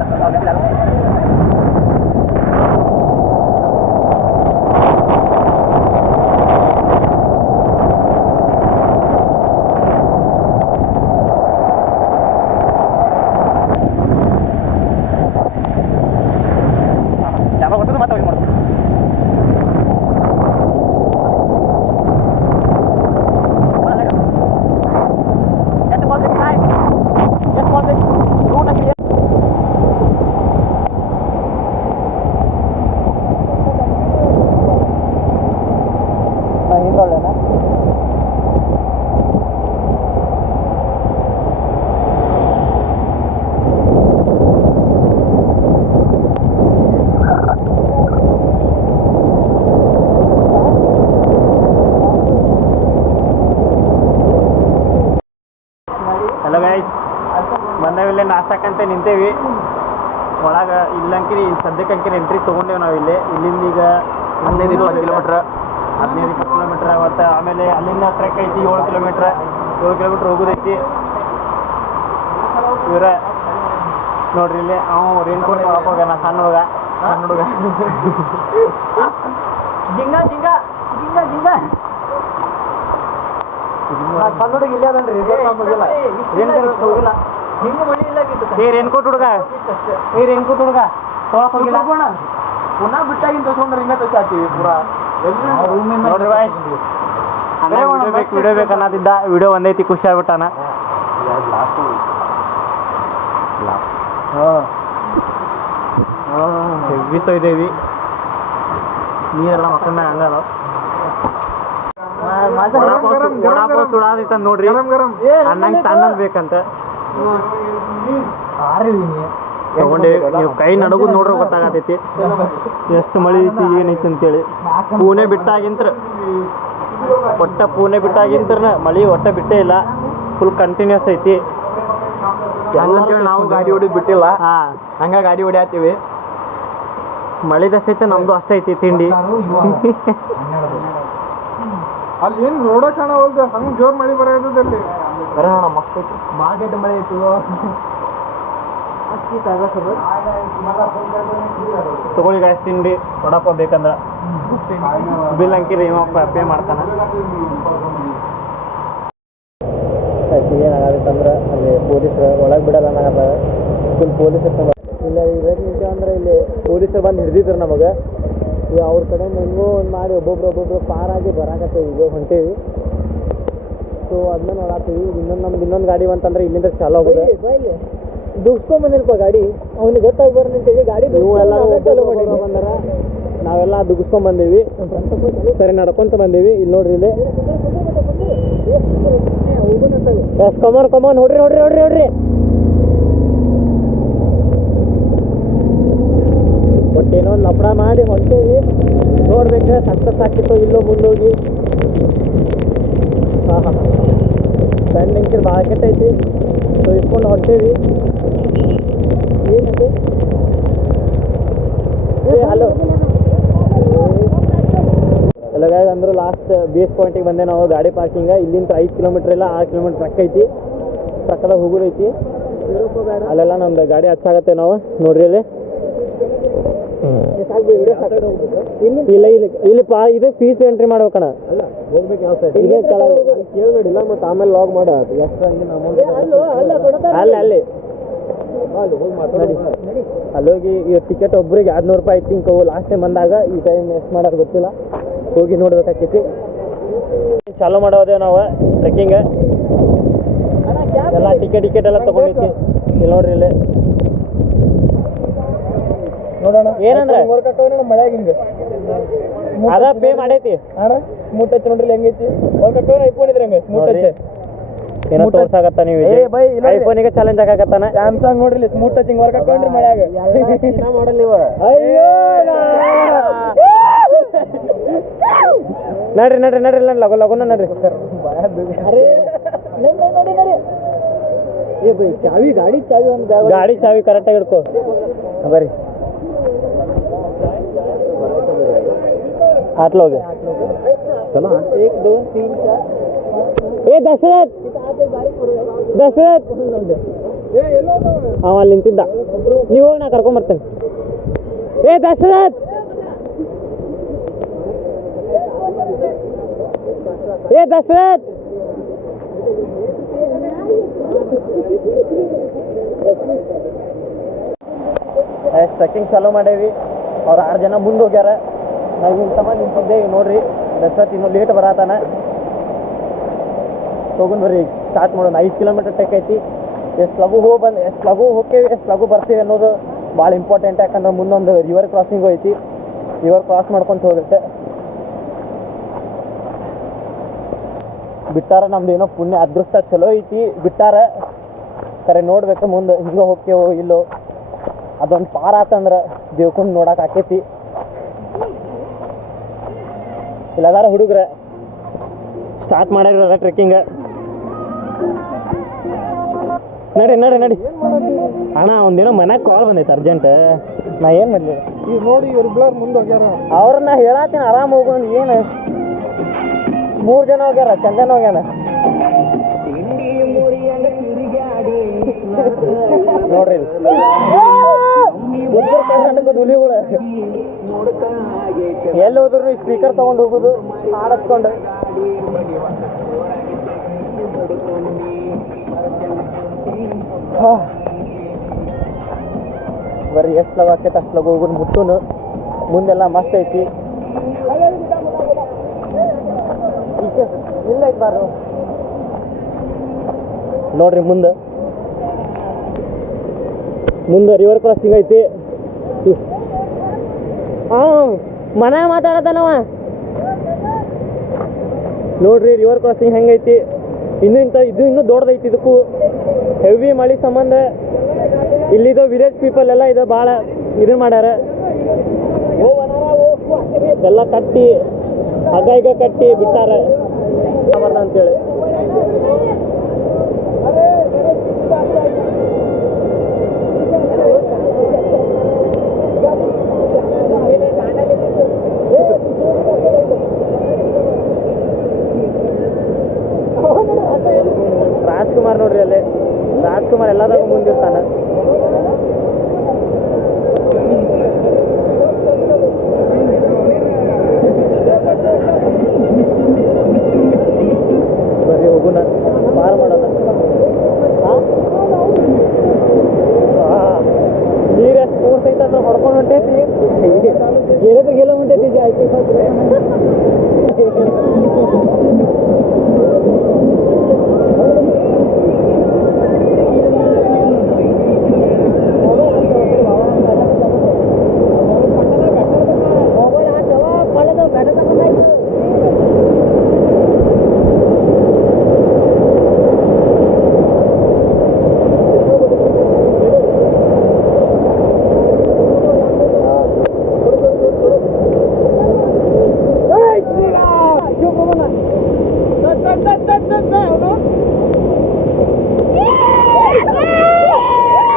ಹಲೋ ಗೈಸ್ ಬಂದಾವಿಲ್ಲೇ ನಾಷ್ಟಕ್ಕಂತ ನಿಂತೇವಿ ಒಳಗೆ ಇಲ್ಲಂಕಿರಿ ಸದ್ಯಕ್ಕಂಕಿರಿ ಎಂಟ್ರಿ ತೊಗೊಂಡೇವಿ ನಾವು ಇಲ್ಲಿಂದ ಈಗ 15-20 ಕಿಲೋಮೀಟ್ರ್ 15-20 ಕಿಲೋಮೀಟ್ರ್ ಮತ್ತು ಆಮೇಲೆ ಅಲ್ಲಿಂದ ಟ್ರೆಕ್ ಐತಿ 7 ಕಿಲೋಮೀಟ್ರ್ ಹೋಗೋದೈತಿ ಇವರ ನೋಡ್ರಿ ಇಲ್ಲಿ ಅವ ರೇನ್ಕೋಟ್ ಒಳಗೆ ಹೋಗ್ಯಾನ ಸಣ್ಣ ಹುಡುಗ ಜಿಂಗ ಜಿಂಗ ಜಿಂಗ ಜಿಂಗ ಸಣ್ಣ ಹುಡುಗ ಇಲ್ಲೇ ಅದನ್ರಿ ಹೋಗಿಲ್ಲ ಹಿಂಗೆ ಮಳಿ ಇಲ್ಲ ಏ ರೇನ್ಕೋಟ್ ಹುಡುಗ ತೊಳಕ್ ಹೋಗಿಲ್ಲ ಪುನಃ ಬಿಟ್ಟಾಗಿಂದ ತಗೊಂಡ್ರೆ ಹಿಂಗೆ ತೋರ್ಸಾತೀವಿ ಪೂರಾ ನೋಡ್ರಿ ಬಾಯ್ ವಿಡಿಯೋ ಬೇಕು ಅನ್ನೋದಿದ್ದ ವಿಡಿಯೋ ಒಂದೈತಿ ಖುಷಿ ಆಗ್ಬಿಟ್ಟಾನ ಹೆವಿ ತೊಯ್ದೇವಿ ನೀರೆಲ್ಲ ಮಕ್ಕಳ ಹಂಗದ ವಡಾಪಾವ್ ಸುಡಾದೈತ ನೋಡ್ರಿ ಅನ್ನಂಗೆ ತಣ್ಣಂಗ್ ಬೇಕಂತ ತಗೊಂಡೇವಿ. ನೀವು ಕೈ ನಡಗುದು ನೋಡ್ರೆ ಗೊತ್ತಾಗತೈತಿ ಎಷ್ಟು ಮಳೆ ಐತಿ ಏನೈತಿ ಅಂತೇಳಿ. ಪೂನೆ ಬಿಟ್ಟಾಗಿಂತ್ರ ಪೂನೆ ಬಿಟ್ಟಾಗಿಂತ್ರ ಮಳೆ ಒಟ್ಟ ಬಿಟ್ಟೇ ಇಲ್ಲ, ಫುಲ್ ಕಂಟಿನ್ಯೂಸ್ ಐತಿ. ನಾವು ಗಾಡಿ ಹೊಡಿ ಬಿಟ್ಟಿಲ್ಲ, ಹಾಂ ಹಂಗ ಗಾಡಿ ಹೊಡ್ಯಾತೀವಿ. ಮಳೆ ಸಹಿತ ನಮ್ದು ಅಷ್ಟೇ ಐತಿ ತಿಂಡಿ. ಅಲ್ಲಿ ಏನು ರೋಡ ಕಾಣವಲ್ದು, ಹಂಗೆ ಜೋರ್ ಮಳೆ ಬರೋದಲ್ಲಿ ಬರೋಣ ಮಸ್ತ್ ಐತಿ, ಮಾರ್ಕೆಟ್ ಮಳೆ ಐತಿ. ತಗೊಳ್ಳಿ ಗಾಯ್ಸ್ ತಿಂಡಿ ವಡಾಪಾವ್ ಬೇಕಂದ್ರೆ ಬಿಲ್ ಅಂಕಿರಿ ಇವ ಪೇ ಮಾಡ್ತಾನೆ. ಏನಾಗತ್ತಂದ್ರೆ ಅಲ್ಲಿ ಪೊಲೀಸರು ಒಳಗೆ ಬಿಡಲ್ಲ ಅನ್ನಕತ್ತಾಗ ಫುಲ್ ಪೊಲೀಸರು ಇಲ್ಲ ಇವೇನು ನಿಂತೇವೆ ಅಂದ್ರೆ ಇಲ್ಲಿ ಪೊಲೀಸರು ಬಂದು ಹಿಡಿದಿದ್ರು ನಮಗೆ. ಈಗ ಅವ್ರ ಕಡೆ ಹೆಂಗೋ ಒಂದು ಮಾಡಿ ಒಬ್ಬೊಬ್ರು ಪಾರಾಗಿ ಬರಾಕತ್ತೇವೆ. ಈಗ ಹೊಂಟೇವಿ, ಸೊ ಅದನ್ನ ನೋಡಾತೀವಿ. ಇನ್ನೊಂದು ಗಾಡಿ ಬಂತಂದ್ರೆ ಇಲ್ಲಿಂದ ಚಾಲು ಹೋಗೋದು. ದುಗ್ಸ್ಕೊಂಬಂದಿಲ್ಪ ಗಾಡಿ, ಅವ್ನಿಗೆ ಗೊತ್ತಾಗ್ಬಾರ ನಿಂತೀವಿ. ಗಾಡಿ ಬಂದಾರ, ನಾವೆಲ್ಲ ದುಗ್ಸ್ಕೊಂಬಂದೀವಿ. ಸರಿ ನಡ್ಕೊಂತ ಬಂದೀವಿ. ಇಲ್ಲಿ ನೋಡ್ರಿ, ಇಲ್ಲಿ ಕಮಾನ್ ನೋಡ್ರಿ. ಬಟ್ ಏನೋ ಒಂದು ಲಪಡ ಮಾಡಿ ಹೊಂಟೇವಿ. ನೋಡ್ಬೇಕು ಸಕ್ಸಸ್ ಆಗ್ತಿತ್ತು ಇಲ್ಲೋ ಮುಂದೋಗಿ. ಹಾಂ ಸಣ್ಣ ನಿಂತಿರ್ ಭಾಳ ಕೆಟ್ಟೈತಿ. ಸೊ ಇಟ್ಕೊಂಡು ಹೊಂಟೇವಿ. ಏನದು ಹಲೋ ಎಲ್ಲ ಗಾಯ ಅಂದ್ರೆ ಲಾಸ್ಟ್ ಬೇಸ್ ಪಾಯಿಂಟಿಗೆ ಬಂದೆ ನಾವು. ಗಾಡಿ ಪಾರ್ಕಿಂಗ ಇಲ್ಲಿಂದ 5 ಕಿಲೋಮೀಟ್ರ್ ಇಲ್ಲ 6 ಕಿಲೋಮೀಟ್ರ್ ಟ್ರಕ್ ಐತಿ. ಟ್ರಕ್ಕದಾಗ ಹೋಗೋದೈತಿ. ಅಲ್ಲೆಲ್ಲ ನಮ್ದು ಗಾಡಿ ಹಚ್ಚಾಗತ್ತೆ ನಾವು ನೋಡ್ರಿ. ಇಲ್ಲಿ ಇಲ್ಲ ಇದು ಫೀಸ್ ಎಂಟ್ರಿ ಮಾಡ್ಬೇಕಣ್ಣ. ಹೋಗ್ಬೇಕು ಯಾವ ಸೈಡ್ ಇದೇ ಕೇಳಬೇಡಿಲ್ಲ, ಮತ್ತು ಆಮೇಲೆ ಲಾಗ್ ಮಾಡ ಎಷ್ಟು ಅಲ್ಲಿ ಅಲ್ಲೋಗಿ ಈ ಟಿಕೆಟ್ ಒಬ್ರಿಗೆ 200 ರೂಪಾಯಿ ಐತಿ. ಹಿಂಗೆ ಲಾಸ್ಟ್ ಟೈಮ್ ಬಂದಾಗ, ಈ ಟೈಮ್ ಎಷ್ಟು ಮಾಡೋದು ಗೊತ್ತಿಲ್ಲ. ಹೋಗಿ ನೋಡ್ಬೇಕಾಕೈತಿ. ಚಾಲೂ ಮಾಡೋದೇವು ನಾವು ಟ್ರೆಕ್ಕಿಂಗ್ ಎಲ್ಲ. ಟಿಕೆಟ್ ಎಲ್ಲ ತಗೊಂಡೈತಿ. ಇಲ್ಲಿ ನೋಡ್ರಿ, ಇಲ್ಲಿ ನೋಡೋಣ ಏನಂದ್ರೆ ಮಳೆಯಾಗ ಹಿಂಗೆ ಅದ ಪೇ ಮಾಡೈತಿ ಅಣ್ಣ. ಸ್ಮೂಟ್ ಹಚ್ಚಿ ನೋಡ್ರಿ ಹೆಂಗೈತಿ. ಐಫೋನ್ ಇದ್ರೆ ಹಂಗೆ ಸ್ಮೂಟ್ ಹಚ್ಚಿ ಏನೋ ತೋರ್ಸಾಕತ್ತ. ನೀವು ಐಫೋನಿಗೆ ಚಾಲೆಂಜ್ ಆಗಾಕತ್ತಾನ. ಸ್ಯಾಮ್ಸಂಗ್ ನೋಡ್ರಿ ಸ್ಮೂಟ್ ಟಚಿಂಗ್ ವರ್ಕ್ ಹಾಕೊಂಡ್ರಿ ಮಳೆಯಾಗ ಮಾಡಲ್ ಇವ. ಅಯ್ಯೋ ನಡ್ರಿ ಲಗುನ ನಡ್ರಿ. ಏ ಬೈ ಚಾವಿ, ಗಾಡಿ ಚಾವಿ, ಒಂದು ಗಾಡಿ ಚಾವಿ ಕರೆಕ್ಟಾಗಿ ಹಿಡ್ಕೊ ಬರ್ರಿ. ಆಟ್ಲೋಗೆ ಚಲೋ 1 2 3 4. ಏ ದಶರಥ್ ಅವ ಅಲ್ಲಿ ನಿಂತಿದ್ದ. ನೀವು ಹೋಗಿ ನಾ ಕರ್ಕೊಂಬರ್ತೇನೆ. ಏ ದಶರಥ್ ಟ್ರೆಕ್ಕಿಂಗ್ ಚಾಲೂ ಮಾಡೇವಿ. ಅವ್ರು 6 ಜನ ಮುಂದೆ ಹೋಗ್ಯಾರ. ನಾವು ಹಿಂಗೆ ಸಮ ನಿಂತಿದ್ದೆ. ನೋಡ್ರಿ ದಶರಥ್ ಇನ್ನೂ ಲೇಟ್ ಬರತಾನ. ತಗೊಂಡು ಬರ್ರಿ ಸ್ಟಾರ್ಟ್ ಮಾಡೋಣ. 5 ಕಿಲೋಮೀಟರ್ ಟ್ರೆಕ್ ಐತಿ. ಎಷ್ಟು ಲಘು ಹೋಗ್ತೇವೆ ಎಷ್ಟು ಲಘು ಬರ್ತೀವಿ ಅನ್ನೋದು ಭಾಳ ಇಂಪಾರ್ಟೆಂಟ್. ಯಾಕಂದ್ರೆ ಮುಂದೊಂದು ರಿವರ್ ಕ್ರಾಸಿಂಗು ಐತಿ. ರಿವರ್ ಕ್ರಾಸ್ ಮಾಡ್ಕೊಂತ ಹೋಗುತ್ತೆ. ಬಿಟ್ಟಾರ ನಮ್ದು ಏನೋ ಪುಣ್ಯ ಅದೃಷ್ಟ ಚಲೋ ಐತಿ. ಬಿಟ್ಟಾರ ಕರೆ ನೋಡ್ಬೇಕು ಮುಂದೆ ಹಿಂಗೆ ಹೋಗ್ತೇವೋ ಇಲ್ಲೋ. ಅದೊಂದು ಪಾರ ಆತಂದ್ರೆ ದೇವ್ಕೊಂಡು ನೋಡಕ್ಕೆ ಆಕೈತಿ. ಇಲ್ಲದಾರ ಹುಡುಗ್ರ ಸ್ಟಾರ್ಟ್ ಮಾಡ್ಯಾರ ಟ್ರೆಕ್ಕಿಂಗ್. ನಡಿ ಅಣ್ಣ, ಒಂದೇನೋ ಮನ್ಯಾಗ ಕಾಲ್ ಬಂದೈತೆ ಅರ್ಜೆಂಟ್. ನಾ ಏನು ಮಾಡಲಿ ಈಗ ನೋಡಿ ಇವ್ರಿಬ್ರು ಮುಂದೆ ಹೋಗ್ಯಾರ. ಅವ್ರನ್ನ ಹೇಳತ್ತೀನಿ ಆರಾಮ್ ಹೋಗೋದು. ಏನು 3 ಜನ ಹೋಗ್ಯಾರ, ಚಂದನ ಹೋಗ್ಯಾನ. ನೋಡ್ರಿ ಉತ್ತರ ಕರ್ನಾಟಕದ ಹುಲಿಗಳು ಎಲ್ಲಿ ಹೋದ್ರು ಸ್ಪೀಕರ್ ತಗೊಂಡು ಹೋಗುದು ಹಾಡಸ್ಕೊಂಡು. ಬರೀ ಎಷ್ಟು ಲವ್ ಆಕೈತೆ ಅಷ್ಟು ಲಗು ಹೋಗೋದು. ಮುಟ್ಟುನು ಮುಂದೆಲ್ಲ ಮಸ್ತ್ ಐತಿ. ಇಲ್ಲ ಐತಿ ಬಾರು ನೋಡ್ರಿ. ಮುಂದೆ ರಿವರ್ ಕ್ರಾಸಿಂಗ್ ಐತಿ. ಮನ ಮಾತಾಡತಾನವ. ನೋಡ್ರಿ ರಿವರ್ ಕ್ರಾಸಿಂಗ್ ಹೆಂಗೈತಿ. ಇದು ಇನ್ನೂ ದೊಡ್ಡದೈತಿ. ಇದಕ್ಕೂ ಹೆವಿ ಮಳೆ ಸಂಬಂಧ ಇಲ್ಲಿದು ವಿಲೇಜ್ ಪೀಪಲ್ ಎಲ್ಲ ಇದು ಭಾಳ ಇದನ್ನ ಮಾಡ್ಯಾರ, ಎಲ್ಲ ಕಟ್ಟಿ ಹಗ್ಗ ಈಗ ಕಟ್ಟಿ ಬಿಟ್ಟಾರ ಅಂತೇಳಿ. ರಾಜ್ಕುಮಾರ್ ನೋಡ್ರಿ ಅಲ್ಲಿ, ರಾಜ್ಕುಮಾರ್ ಎಲ್ಲದಾಗೂ ಮುಂದಿರ್ತಾನೆ. ಬರ್ರಿ ಹೋಗುಣ, ಪಾರ್ ಮಾಡೋಣ. ನೀರು ಎಷ್ಟು ಕೂರ್ತೈತೆ ಅಂದ್ರೆ ಹೊಡ್ಕೊಂಡು ಹೊಂಟೈತಿ, ಗೆಲ್ಲ ಹೊಂಟೈತಿ ಆಯ್ತು.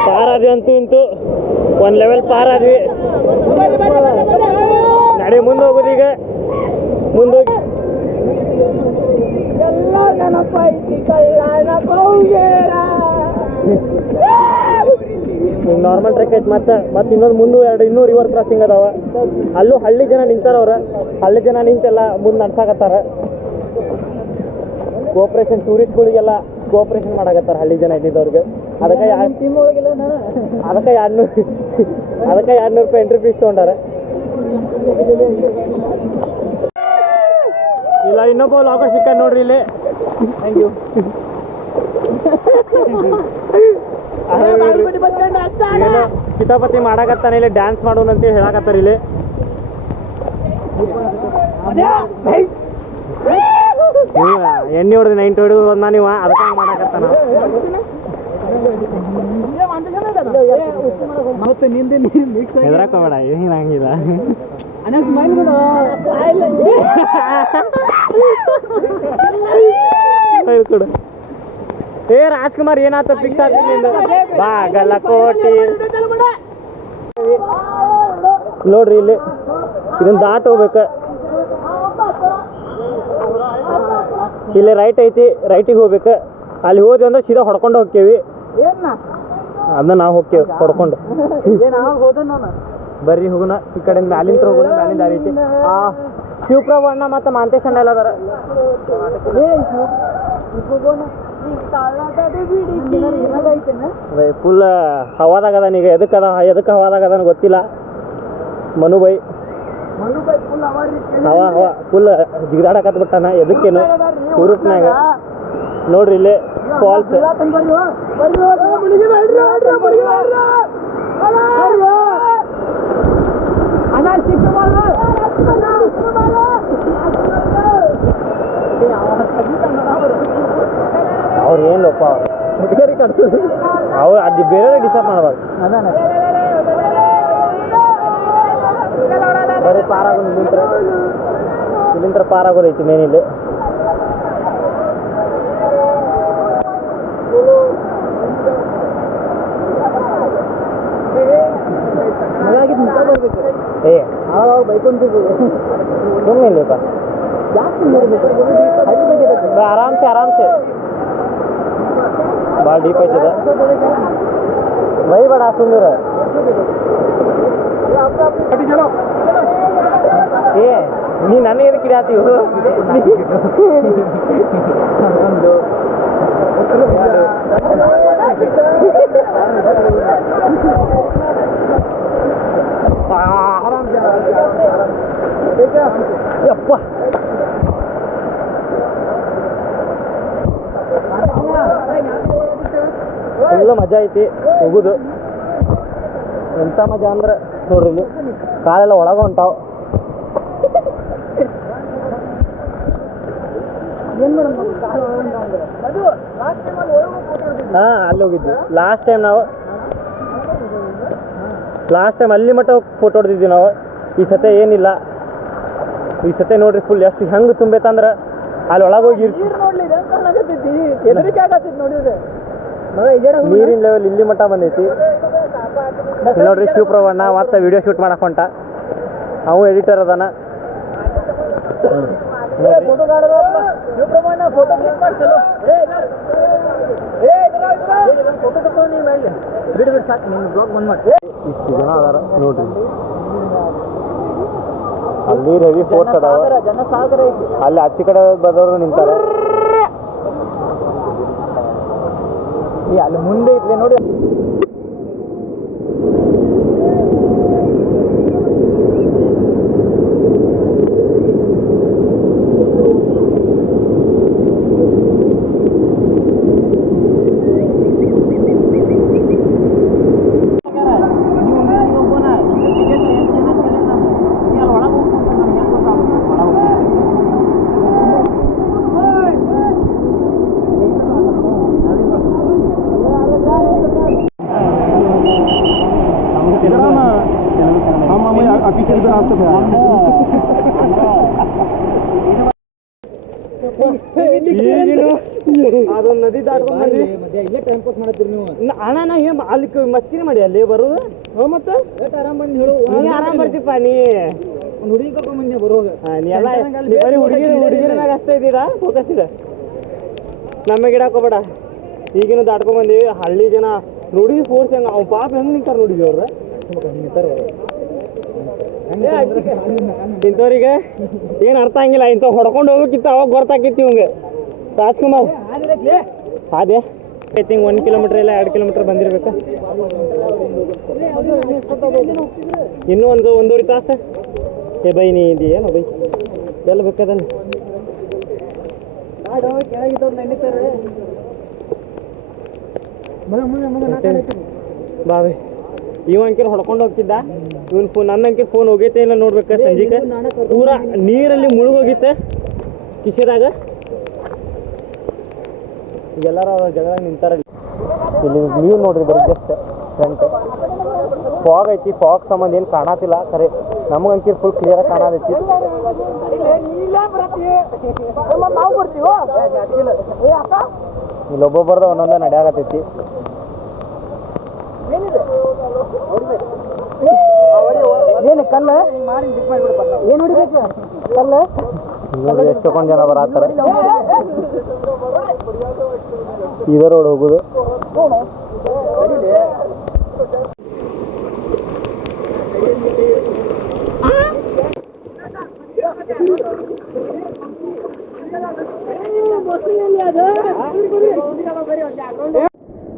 ಪಾರಾದ್ವಿ ಅಂತೂ ಇಂತೂ ಒಂದು ಲೆವೆಲ್ ಪಾರಾದ್ವಿ. ನಡಿ ಮುಂದೆ ಹೋಗೋದು ಈಗ, ಮುಂದೋಗಿ ನಾರ್ಮಲ್ ಟ್ರೆಕ್ ಐತೆ. ಮತ್ತೆ ಇನ್ನೊಂದು ಇನ್ನೂ ರಿವರ್ ಕ್ರಾಸಿಂಗ್ ಅದಾವ. ಅಲ್ಲೂ ಹಳ್ಳಿ ಜನ ನಿಂತಾರವ್ರ, ಹಳ್ಳಿ ಜನ ನಿಂತೆಲ್ಲ ಮುಂದೆ ನಡ್ಸಾಕತ್ತಾರ. ಕೋಆಪ್ರೇಷನ್ ಟೂರಿಸ್ಟ್ಗಳಿಗೆಲ್ಲ ಕೋಆಪ್ರೇಷನ್ ಮಾಡಕತ್ತಾರ ಹಳ್ಳಿ ಜನ ಇದ್ದಿದ್ದವ್ರಿಗೆ. ಅದಕ್ಕೆ 200 ರೂಪಾಯಿ ಎಂಟ್ರಿ ಫೀಸ್ ತೊಗೊಂಡಾರ. ಇಲ್ಲ ಇನ್ನೊಬ್ಬ ಲಾಕರ್ ಸಿಕ್ಕ ನೋಡ್ರಿ ಇಲ್ಲಿ. Thank you. ಕಿತಾಪತಿ ಮಾಡಕತ್ತಾನ ಇಲ್ಲಿ, ಡ್ಯಾನ್ಸ್ ಮಾಡೋಣ ಅಂತ ಹೇಳಕತ್ತಾರ ಇಲ್ಲಿ. ಎಣ್ಣೆ ಹೊಡೆದು 90 ಹೊಡೆದು ಬಂದ ನೀವು, ಅದಕ್ಕೆ ಹಂಗೆ ಮಾಡಕತ್ತಾನ. ಹೆದರಕೋಬೇಡ, ಏನು ಹಂಗಿಲ್ಲ. ಕೊಡು. ಏ ರಾಜ್ಕುಮಾರ್ ಏನಾತ ಫಿಕ್ಸ್ ಆಗ್ತೀನಿ ಬಾಗಲಕೋಟೆ ನೋಡ್ರಿ ಇಲ್ಲಿ. ಇದನ್ನ ದಾಟ್ ಹೋಗ್ಬೇಕು. ಇಲ್ಲಿ ರೈಟ್ ಐತಿ, ರೈಟಿಗೆ ಹೋಗ್ಬೇಕು. ಅಲ್ಲಿ ಹೋದ್ವಿ ಅಂದ್ರೆ ಸೀದಾ ಹೊಡ್ಕೊಂಡು ಹೋಗ್ತೇವಿ. ಅದನ್ನ ನಾವು ಹೋಗ್ತೇವೆ ಹೊಡ್ಕೊಂಡು. ಬರ್ರಿ ಹೋಗೋಣ, ಈ ಕಡೆ ಮ್ಯಾಲಿಂದ ಹೋಗೋಣ. ಮ್ಯಾಲಿಂದ ದಾರಿ ಐತಿ. ಶಿವಪ್ರಭು ಅಣ್ಣ ಮತ್ತು ಮಾಂತೇಶ್ ಅಣ್ಣ ಎಲ್ಲ ಅದಾರ. ಫುಲ್ ಹವಾದಾಗ ಅದಾನ ಈಗ. ಎದಕ್ಕೆ ಹವಾದಾಗ ಅದಾನ ಗೊತ್ತಿಲ್ಲ. ಮನು ಬೈ ಹವಾ ಫುಲ್ ಜಿಗಿದಾಡಕತ್ ಬಿಟ್ಟಾನ. ಎದಕ್ಕೇನು ಹುರುಪ್ನಾಗ ನೋಡ್ರಿ ಇಲ್ಲಿ ಫಾಲ್ಸ್. ಅವ್ರು ಏನಪ್ಪ ಅವ್ರು ಅದು ಬೇರೆ ಡಿಸ್ಟರ್ಬ್ ಮಾಡ್ಬಾರ್ದು. ಬರೀ ಪಾರಾಗೋದು ಇಲ್ಲಿಂತ್ರ ಪಾರಾಗೋದೈತಿ ಮೇನಿಲ್ಲಿ. ಏ ಸುಮ್ಮನಿಲ್ಲಪ್ಪ, ಆರಾಮ್ಸೆ ಭಾಳ ಡೀಪ್ ಐತದ. ಬೈಬೇಡ ಸುಂದರ. ಏ ನೀ ನನ್ನ ಎದಕ್ಕೆ ಇಡಾತೀವಿ? ಒಂದು ಯಪ್ಪ ಫುಲ್ ಮಜಾ ಐತಿ ಹೋಗುದು. ಎಂಥ ಮಜಾ ಅಂದ್ರೆ ನೋಡ್ರಿ, ಇಲ್ಲಿ ಕಾಲೆಲ್ಲ ಒಳಗೆ ಹೊಂಟಾವ. ಹಾಂ ಅಲ್ಲಿ ಹೋಗಿದ್ವಿ ಲಾಸ್ಟ್ ಟೈಮ್ ನಾವು. ಲಾಸ್ಟ್ ಟೈಮ್ ಅಲ್ಲಿ ಮಟ್ಟ ಫೋಟೋ ಹೊಡೆದಿದ್ವಿ ನಾವು. ಈ ಸತೆ ಏನಿಲ್ಲ. ಈ ಸತೆ ನೋಡ್ರಿ ಫುಲ್ ಎಷ್ಟು ಹೆಂಗೆ ತುಂಬೈತಂದ್ರೆ ಅಲ್ಲಿ ಒಳಗೆ ಹೋಗಿ ನೀರಿನ ಲೆವೆಲ್ ಇಲ್ಲಿ ಮಟ್ಟ ಬಂದೈತಿ. ನೋಡ್ರಿ ಶಿವಪ್ರಭಣ್ಣ ಮತ್ತೆ ವಿಡಿಯೋ ಶೂಟ್ ಮಾಡಕ್ ಹೊಂಟ. ಅವು ಎಡಿಟರ್ ಅದಾನ. ಇಷ್ಟು ಜನ ಅದಾರ ನೋಡ್ರಿ. ಅಲ್ಲಿ ರವಿ ಫೋರ್ಸ್ ಅದಾವ. ಅಲ್ಲಿ ಆಚೆ ಕಡೆ ಬದವರು ನಿಂತಾರ. ಅಲ್ಲಿ ಮುಂದೆ ಇಟ್ಲೆ ನೋಡಿ. ಅದೊಂದು ನದಿ ದಾಟ್ಕೊಂಡ್ ಬಂದ್ವಿ. ಇಲ್ಲೇ ಟೈಮ್ ಪಾಸ್ ಮಾಡತ್ತೀರಿ ನೀವು. ಅಣ್ಣ ನಾ ಏನ್ ಅಲ್ಲಿ ಮಸ್ಕಿರಿ ಮಾಡಿ ಅಲ್ಲಿ ಬರೋದು. ಮತ್ತೆ ಆರಾಮ್ ಬಂದು ಹೇಳು. ಆರಾಮ್ ಬರ್ತಿಪ್ಪ ನೀ ಒಂದು ಹುಡುಗಿ ಕರ್ಕೊಂಡ್ ಬಂದ್ಯಾ ಬರೋದು. ಬರೀ ಹುಡುಗಿರ ಮ್ಯಾಗ ಅಷ್ಟೇ ಇದ್ದೀರಾ ಫೋಕಸ್ ಇದೆ. ನಮ್ಮ ಗಿಡ ಹಾಕೋಬೇಡ. ಈಗಿನ ದಾಟ್ಕೊಂಡ್ ಬಂದೀವಿ. ಹಳ್ಳಿ ಜನ ನೋಡಿ ಫೋರ್ಸ್ ಹೆಂಗ ಅವ್ ಪಾಪ ಹೆಂಗ್ ನಿಂತಾರ ನೋಡಿದ್ವಿ ಅವ್ರ. ಇಂಥವ್ರಿಗೆ ಏನ್ ಅರ್ಥ ಆಗಿಲ್ಲ. ಇಂಥವ್ ಹೊಡ್ಕೊಂಡು ಹೋಗಕ್ಕಿತ್ತ ಅವಾಗ ಗೊತ್ತಾಕಿತ್ತು ಇವಂಗೆ. ರಾಜ್ಕುಮಾರ್ ಅದೇ ಐ ಥಿಂಕ್ 1 ಕಿಲೋಮೀಟರ್ ಇಲ್ಲ 2 ಕಿಲೋಮೀಟರ್ ಬಂದಿರ್ಬೇಕು. ಇನ್ನೂ ಒಂದೂವರೆ ತಾಸು. ಏ ಬೈ ನೀ ಇದೆಯೇನು ಬೈ ಎಲ್ಲ ಬೇಕದಲ್ಲ. ಬಾವಿ ಇವ ಅಂಕಿರ್ ಹೊಡ್ಕೊಂಡು ಹೋಗ್ತಿದ್ದ. ಇವನ್ ಫೋನ್ ನನ್ನ ಅಂಕಿರ್ ಫೋನ್ ಹೋಗೈತೆ ಇಲ್ಲ ನೋಡ್ಬೇಕ. ಸಂಜೆಗೆ ಪೂರಾ ನೀರಲ್ಲಿ ಮುಳುಗೋಗಿತ್ತೆ ಕಿಶೆದಾಗ. ಎಲ್ಲರೂ ಅವ್ರ ಜಗಳ ನಿಂತಾರ. ಇಲ್ಲಿ ನೀರು ನೋಡ್ರಿ ಬರೀ ಜಸ್ಟ್ ಫ್ರಂಟ್. ಫಾಗ್ ಐತಿ. ಫಾಗ್ ಸಂಬಂಧ ಏನು ಕಾಣತಿಲ್ಲ ಖರೆ. ನಮಗಂಕಿರ್ ಫುಲ್ ಕ್ಲಿಯರ್ ಆಗಿ ಕಾಣತೈತಿ. ಇಲ್ಲಿ ಒಬ್ಬೊಬ್ಬರದ ಒಂದೊಂದ ನಡೆಯಾಗತೈತಿ. ಏನು ಕಲ್ಲ ಏನು ಹೊಡಿಬೇಕು ಕಲ್ಲ ನೋಡಿ. ಎಷ್ಟೊಂದು ಜನ ಬರತ್ತಾರ. ಇದೇ ರೋಡ್ ಹೋಗುದು.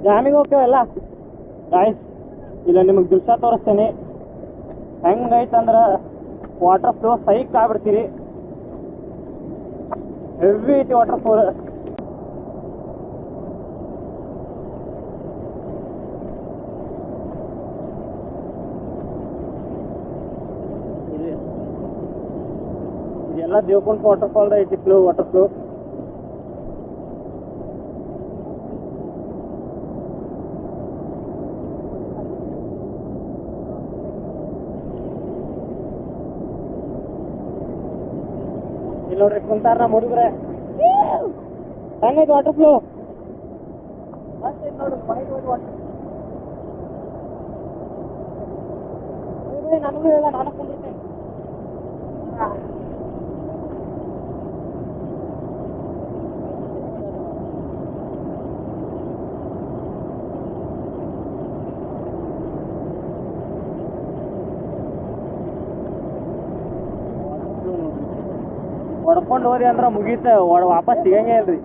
ಜಾಮಿಗೆ ಹೋಗ್ತೇವಲ್ಲ ಗಾಯ್ಸ್. ಇಲ್ಲ ನಿಮಗೆ ದೃಶ್ಯ ತೋರಿಸ್ತೇನೆ. ಹೆಂಗೈತಂದ್ರೆ ವಾಟರ್ ಫ್ಲೋ ಸೈಕ್ ಆಗ್ಬಿಡ್ತೀರಿ. ಹೆವಿ ಐತಿ ವಾಟರ್ ಫ್ಲೋ. ಇದೆಲ್ಲ ದೇವಕೊಂಡ ವಾಟರ್ ಫಾಲ್ ಐತಿ. ಫ್ಲೋ ವಾಟರ್ ಫ್ಲೋ ನೋಡ್ರಿ. ಕುಂತಾರ ನಮ್ಮ ಹುಡುಗ್ರೆ. ಹೆಂಗೈತಿ ವಾಟರ್ ಫ್ಲೋ. ನನಗೂ ಹೇಳ, ನಾನು ಕುಂದಿರ್ತೇನೆ. ಹೊಡ್ಕೊಂಡು ಹೋರಿ ಅಂದ್ರೆ ಮುಗೀತ. ವಾಪಸ್ ಸಿಗಂಗೆ ಇಲ್ರಿ.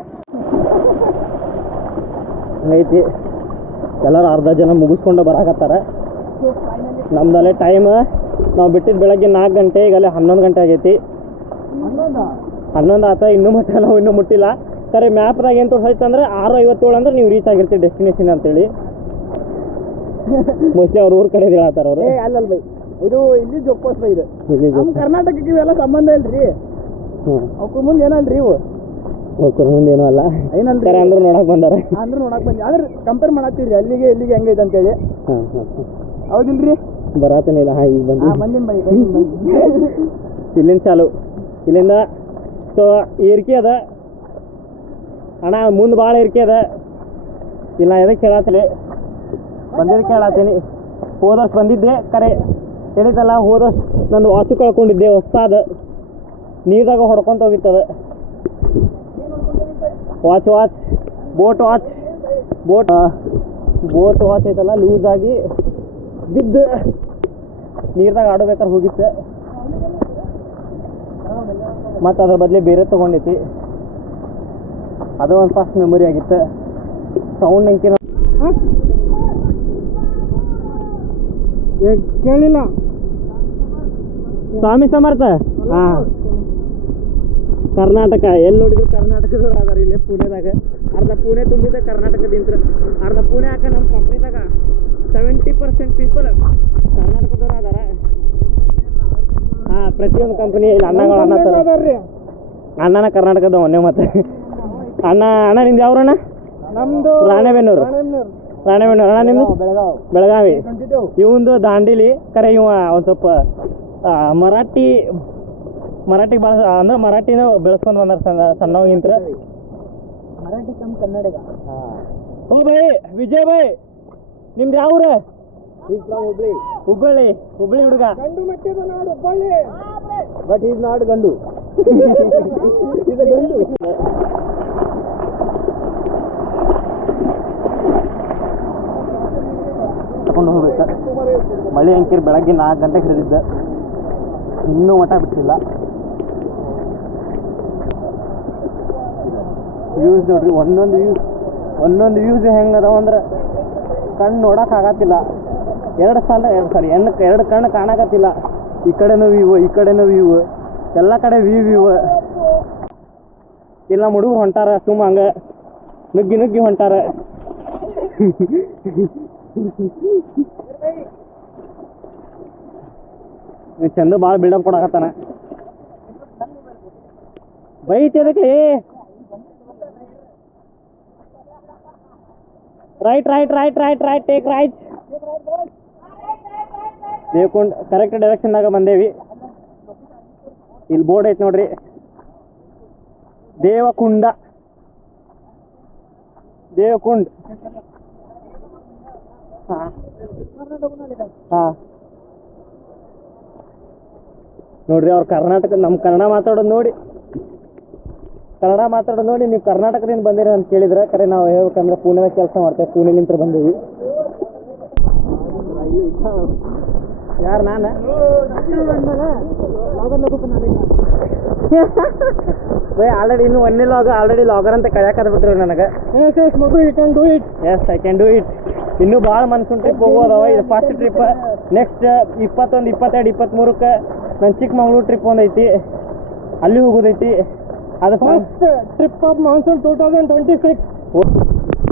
ಐತಿ ಎಲ್ಲರೂ ಅರ್ಧ ಜನ ಮುಗಿಸ್ಕೊಂಡು ಬರಾಕತ್ತಾರ. ನಮ್ದಲ್ಲೇ ಟೈಮ್ ನಾವು ಬಿಟ್ಟಿದ್ದು ಬೆಳಗ್ಗೆ 4 ಗಂಟೆ. ಈಗಲ್ಲೇ 11 ಗಂಟೆ ಆಗೈತಿ. 11 ಆತ. ಇನ್ನೂ ಮಟ್ಟ ನಾವು ಇನ್ನೂ ಮುಟ್ಟಿಲ್ಲ. ಸರಿ ಮ್ಯಾಪ್ದಾಗ ಏನು ತೋರಿಸೈತೆ ಅಂದ್ರೆ 6:57 ಅಂದ್ರೆ ನೀವು ರೀಚ್ ಆಗಿರ್ತೀವಿ ಡೆಸ್ಟಿನೇಷನ್ ಅಂತೇಳಿ. ಮೋಸ್ಟ್ಲಿ ಅವ್ರ ಊರ ಕಡೆ ಹೇಳತ್ತಾರ ಅವರು. ಅಲ್ಲಲ್ಲ ಬೈ, ಇದು ಇಲ್ಲಿ ಜೋಪಾಸ್ ಬೈ. ಇದು ನಮ್ಮ ಕರ್ನಾಟಕಕ್ಕೆ ಇವೆಲ್ಲ ಸಂಬಂಧ ಇಲ್ರಿ. ಅವ್ರ ಮುಂದೆ ಏನಲ್ರಿ ಇವು. ಅವ್ರ ಮುಂದೆ ಏನೋ ಅಲ್ಲ ಏನಲ್ರಿ. ಅಂದ್ರೆ ನೋಡಕ್ ಬಂದಾರ. ಅಂದ್ರೆ ನೋಡಕ್ ಬಂದಿ. ಆದ್ರೆ ಕಂಪೇರ್ ಮಾಡತ್ತೀವ್ರಿ ಅಲ್ಲಿಗೆ ಇಲ್ಲಿಗೆ ಹೆಂಗೈತೆ ಅಂತೇಳಿ. ಹೌದಿಲ್ರಿ. ಬರಾತನೇ ಇಲ್ಲ. ಹಾಂ, ಈಗ ಬಂದು ಇಲ್ಲಿಂದ ಚಾಲು. ಇಲ್ಲಿಂದ ಸೊ ಏರಿಕೆ ಅದ ಅಣ್ಣ, ಮುಂದೆ ಭಾಳ ಏರಿಕೆ ಅದ. ಇಲ್ಲ ಎದಕ್ಕೆ ಹೇಳತ್ತೀನಿ, ಬಂದಿದ್ದಕ್ಕೆ ಹೇಳತ್ತೀನಿ. ಹೋದ ವರ್ಷ ಬಂದಿದ್ದೆ ಕರೆ ಹೇಳಿದ್ದಲ್ಲ, ಹೋದ ವರ್ಷ ನಂದು ವಾಚು ಕಳ್ಕೊಂಡಿದ್ದೆ ಹೊಸಾದ, ನೀರ್ದಾಗ ಹೊಡ್ಕೊಂತ ಹೋಗಿತ್ತದ. ವಾಚ್ ಬೋಟ್ ವಾಚ್ ಐತಲ್ಲ, ಲೂಸ್ ಆಗಿ ಬಿದ್ದು ನೀರ್ದಾಗ ಆಡಬೇಕಾದ್ರೆ ಹೋಗಿತ್ತು. ಮತ್ತು ಅದ್ರ ಬದಲಿ ಬೇರೆ ತೊಗೊಂಡೈತಿ. ಅದು ಒಂದು ಫಸ್ಟ್ ಮೆಮೊರಿ ಆಗಿತ್ತು. ಸೌಂಡ್ ಅಂಕಿನ ಕೇಳಿಲ್ಲ. ಸ್ವಾಮಿ ಸಮರ್ಥ. ಹಾಂ, ಕರ್ನಾಟಕ ಎಲ್ಲಿ ನೋಡಿದ್ರು ಕರ್ನಾಟಕದವ್ರು ಅದಾರ. ಇಲ್ಲೇ ಪುಣೆದಾಗ ಅರ್ಧ ಪುಣೆ ತುಂಬಿದ್ದೆ ಕರ್ನಾಟಕದಿಂದ. ಅರ್ಧ ಪುಣೆ ಹಾಕ ನಮ್ಮ ಕಂಪ್ನಿದಾಗ 70% ಪೀಪಲ್ ಕರ್ನಾಟಕದವ್ರು ಅದಾರ. ಹಾಂ, ಪ್ರತಿಯೊಂದು ಕಂಪ್ನಿ ಇಲ್ಲಿ ಅಣ್ಣಗಳು ಅಣ್ಣನ ಕರ್ನಾಟಕದ ಮೊನ್ನೆ. ಮತ್ತೆ ಅಣ್ಣ ನಿಮ್ದು ಯಾವ್ರಣ್ಣ? ನಮ್ಮದು ರಾಣೆಬೆನ್ನೂರು. ಅಣ್ಣ ನಿಮ್ಮದು ಬೆಳಗಾವಿ. ಇವಂದು ದಾಂಡೇಲಿ. ಕರೆ ಇವ ಒಂದು ಸ್ವಲ್ಪ ಮರಾಠಿ ಭಾಳ ಅಂದ್ರೆ ಮರಾಠಿನ ಬೆಳೆಸ್ಕೊಂಡು ಬಂದಾರ ಸಣ್ಣವಾಗಿಂತ. ಮರಾಠಿ ಕಮ್ ಕನ್ನಡಿಗ. ಓ ಬೈ ವಿಜಯ್ ಬೈ, ನಿಮ್ದು ಯಾವ ಊರು? ಹುಬ್ಬಳ್ಳಿ ಹುಡುಗ. ಗಂಡು ಮಟ್ಟಿದ ನಾಡು ಹುಬ್ಬಳ್ಳಿ, ಬಟ್ ಈಸ್ ನಾಟ್ ಗಂಡು. ಗಂಡು ತಗೊಂಡು ಹೋಗ್ಬೇಕು. ಮಳೆ ಅಂಕಿರ್ ಬೆಳಗ್ಗೆ 4 ಗಂಟೆಗೆ ಹಿಡಿದಿದ್ದ, ಇನ್ನೂ ಮಠ ಬಿಟ್ಟಿಲ್ಲ. ವ್ಯೂಸ್ ನೋಡ್ರಿ, ಒಂದೊಂದು ವ್ಯೂಸ್ ಹೆಂಗೆ ಅದಾವ ಅಂದ್ರೆ ಕಣ್ಣು ನೋಡಕ್ಕೆ ಆಗತ್ತಿಲ್ಲ. ಎರಡು ಕಣ್ಣು ಕಾಣಕತ್ತಿಲ್ಲ. ಈ ಕಡೆನೂ ವ್ಯೂ, ಎಲ್ಲ ಕಡೆ ವ್ಯೂ. ಇಲ್ಲ ಹುಡುಗರು ಹೊಂಟಾರ ಸುಮ್ಮ ಹಂಗೆ ನುಗ್ಗಿ ಹೊಂಟಾರ. ಚಂದ ಭಾಳ ಬಿಲ್ಡಪ್ ಕೊಡಕತ್ತಾನ. ಬೈತಿ ಅದಕ್ಕೆ. Right take right. Devkund correct ಡೈರೆಕ್ಷನ್ದಾಗ ಬಂದೇವಿ. ಇಲ್ಲಿ ಬೋರ್ಡ್ ಐತೆ ನೋಡ್ರಿ, ದೇವಕುಂಡ್. ಹಾಂ, ನೋಡ್ರಿ ಅವ್ರು ಕರ್ನಾಟಕ ನಮ್ಮ ಕನ್ನಡ ಮಾತಾಡೋದು ನೋಡಿ ನೀವು ಕರ್ನಾಟಕದಿಂದ ಬಂದಿರಿ ಅಂತ ಕೇಳಿದ್ರೆ ಕರೆ ನಾವು ಹೇಳ್ಬೇಕಂದ್ರೆ ಪುಣೆದಾಗ ಕೆಲಸ ಮಾಡ್ತೇವೆ, ಪುಣೆಲಿಂದ ಬಂದೀವಿ. ಯಾರು? ನಾನು ಬೈ ಆಲ್ರೆಡಿ ಇನ್ನೂ ಒಂದೇ ಆಲ್ರೆಡಿ ಲಾಗರ್ ಅಂತ ಕಳ್ಯಾಕದ್ ಬಿಟ್ರು ನನಗೆ. Yes I can do it. ಇನ್ನೂ ಭಾಳ ಮನ್ಸೂನ್ ಟ್ರಿಪ್ ಹೋಗೋದವ. ಇದು ಫಸ್ಟ್ ಟ್ರಿಪ್. ನೆಕ್ಸ್ಟ್ 21, 22, 23ಕ್ಕೆ ನನ್ನ ಚಿಕ್ಕಮಂಗ್ಳೂರು ಟ್ರಿಪ್ ಒಂದೈತಿ, ಅಲ್ಲಿ ಹೋಗೋದೈತಿ. ಅದು ಫಸ್ಟ್ ಟ್ರಿಪ್ ಆಫ್ ಮಾನ್ಸೂನ್ 2026.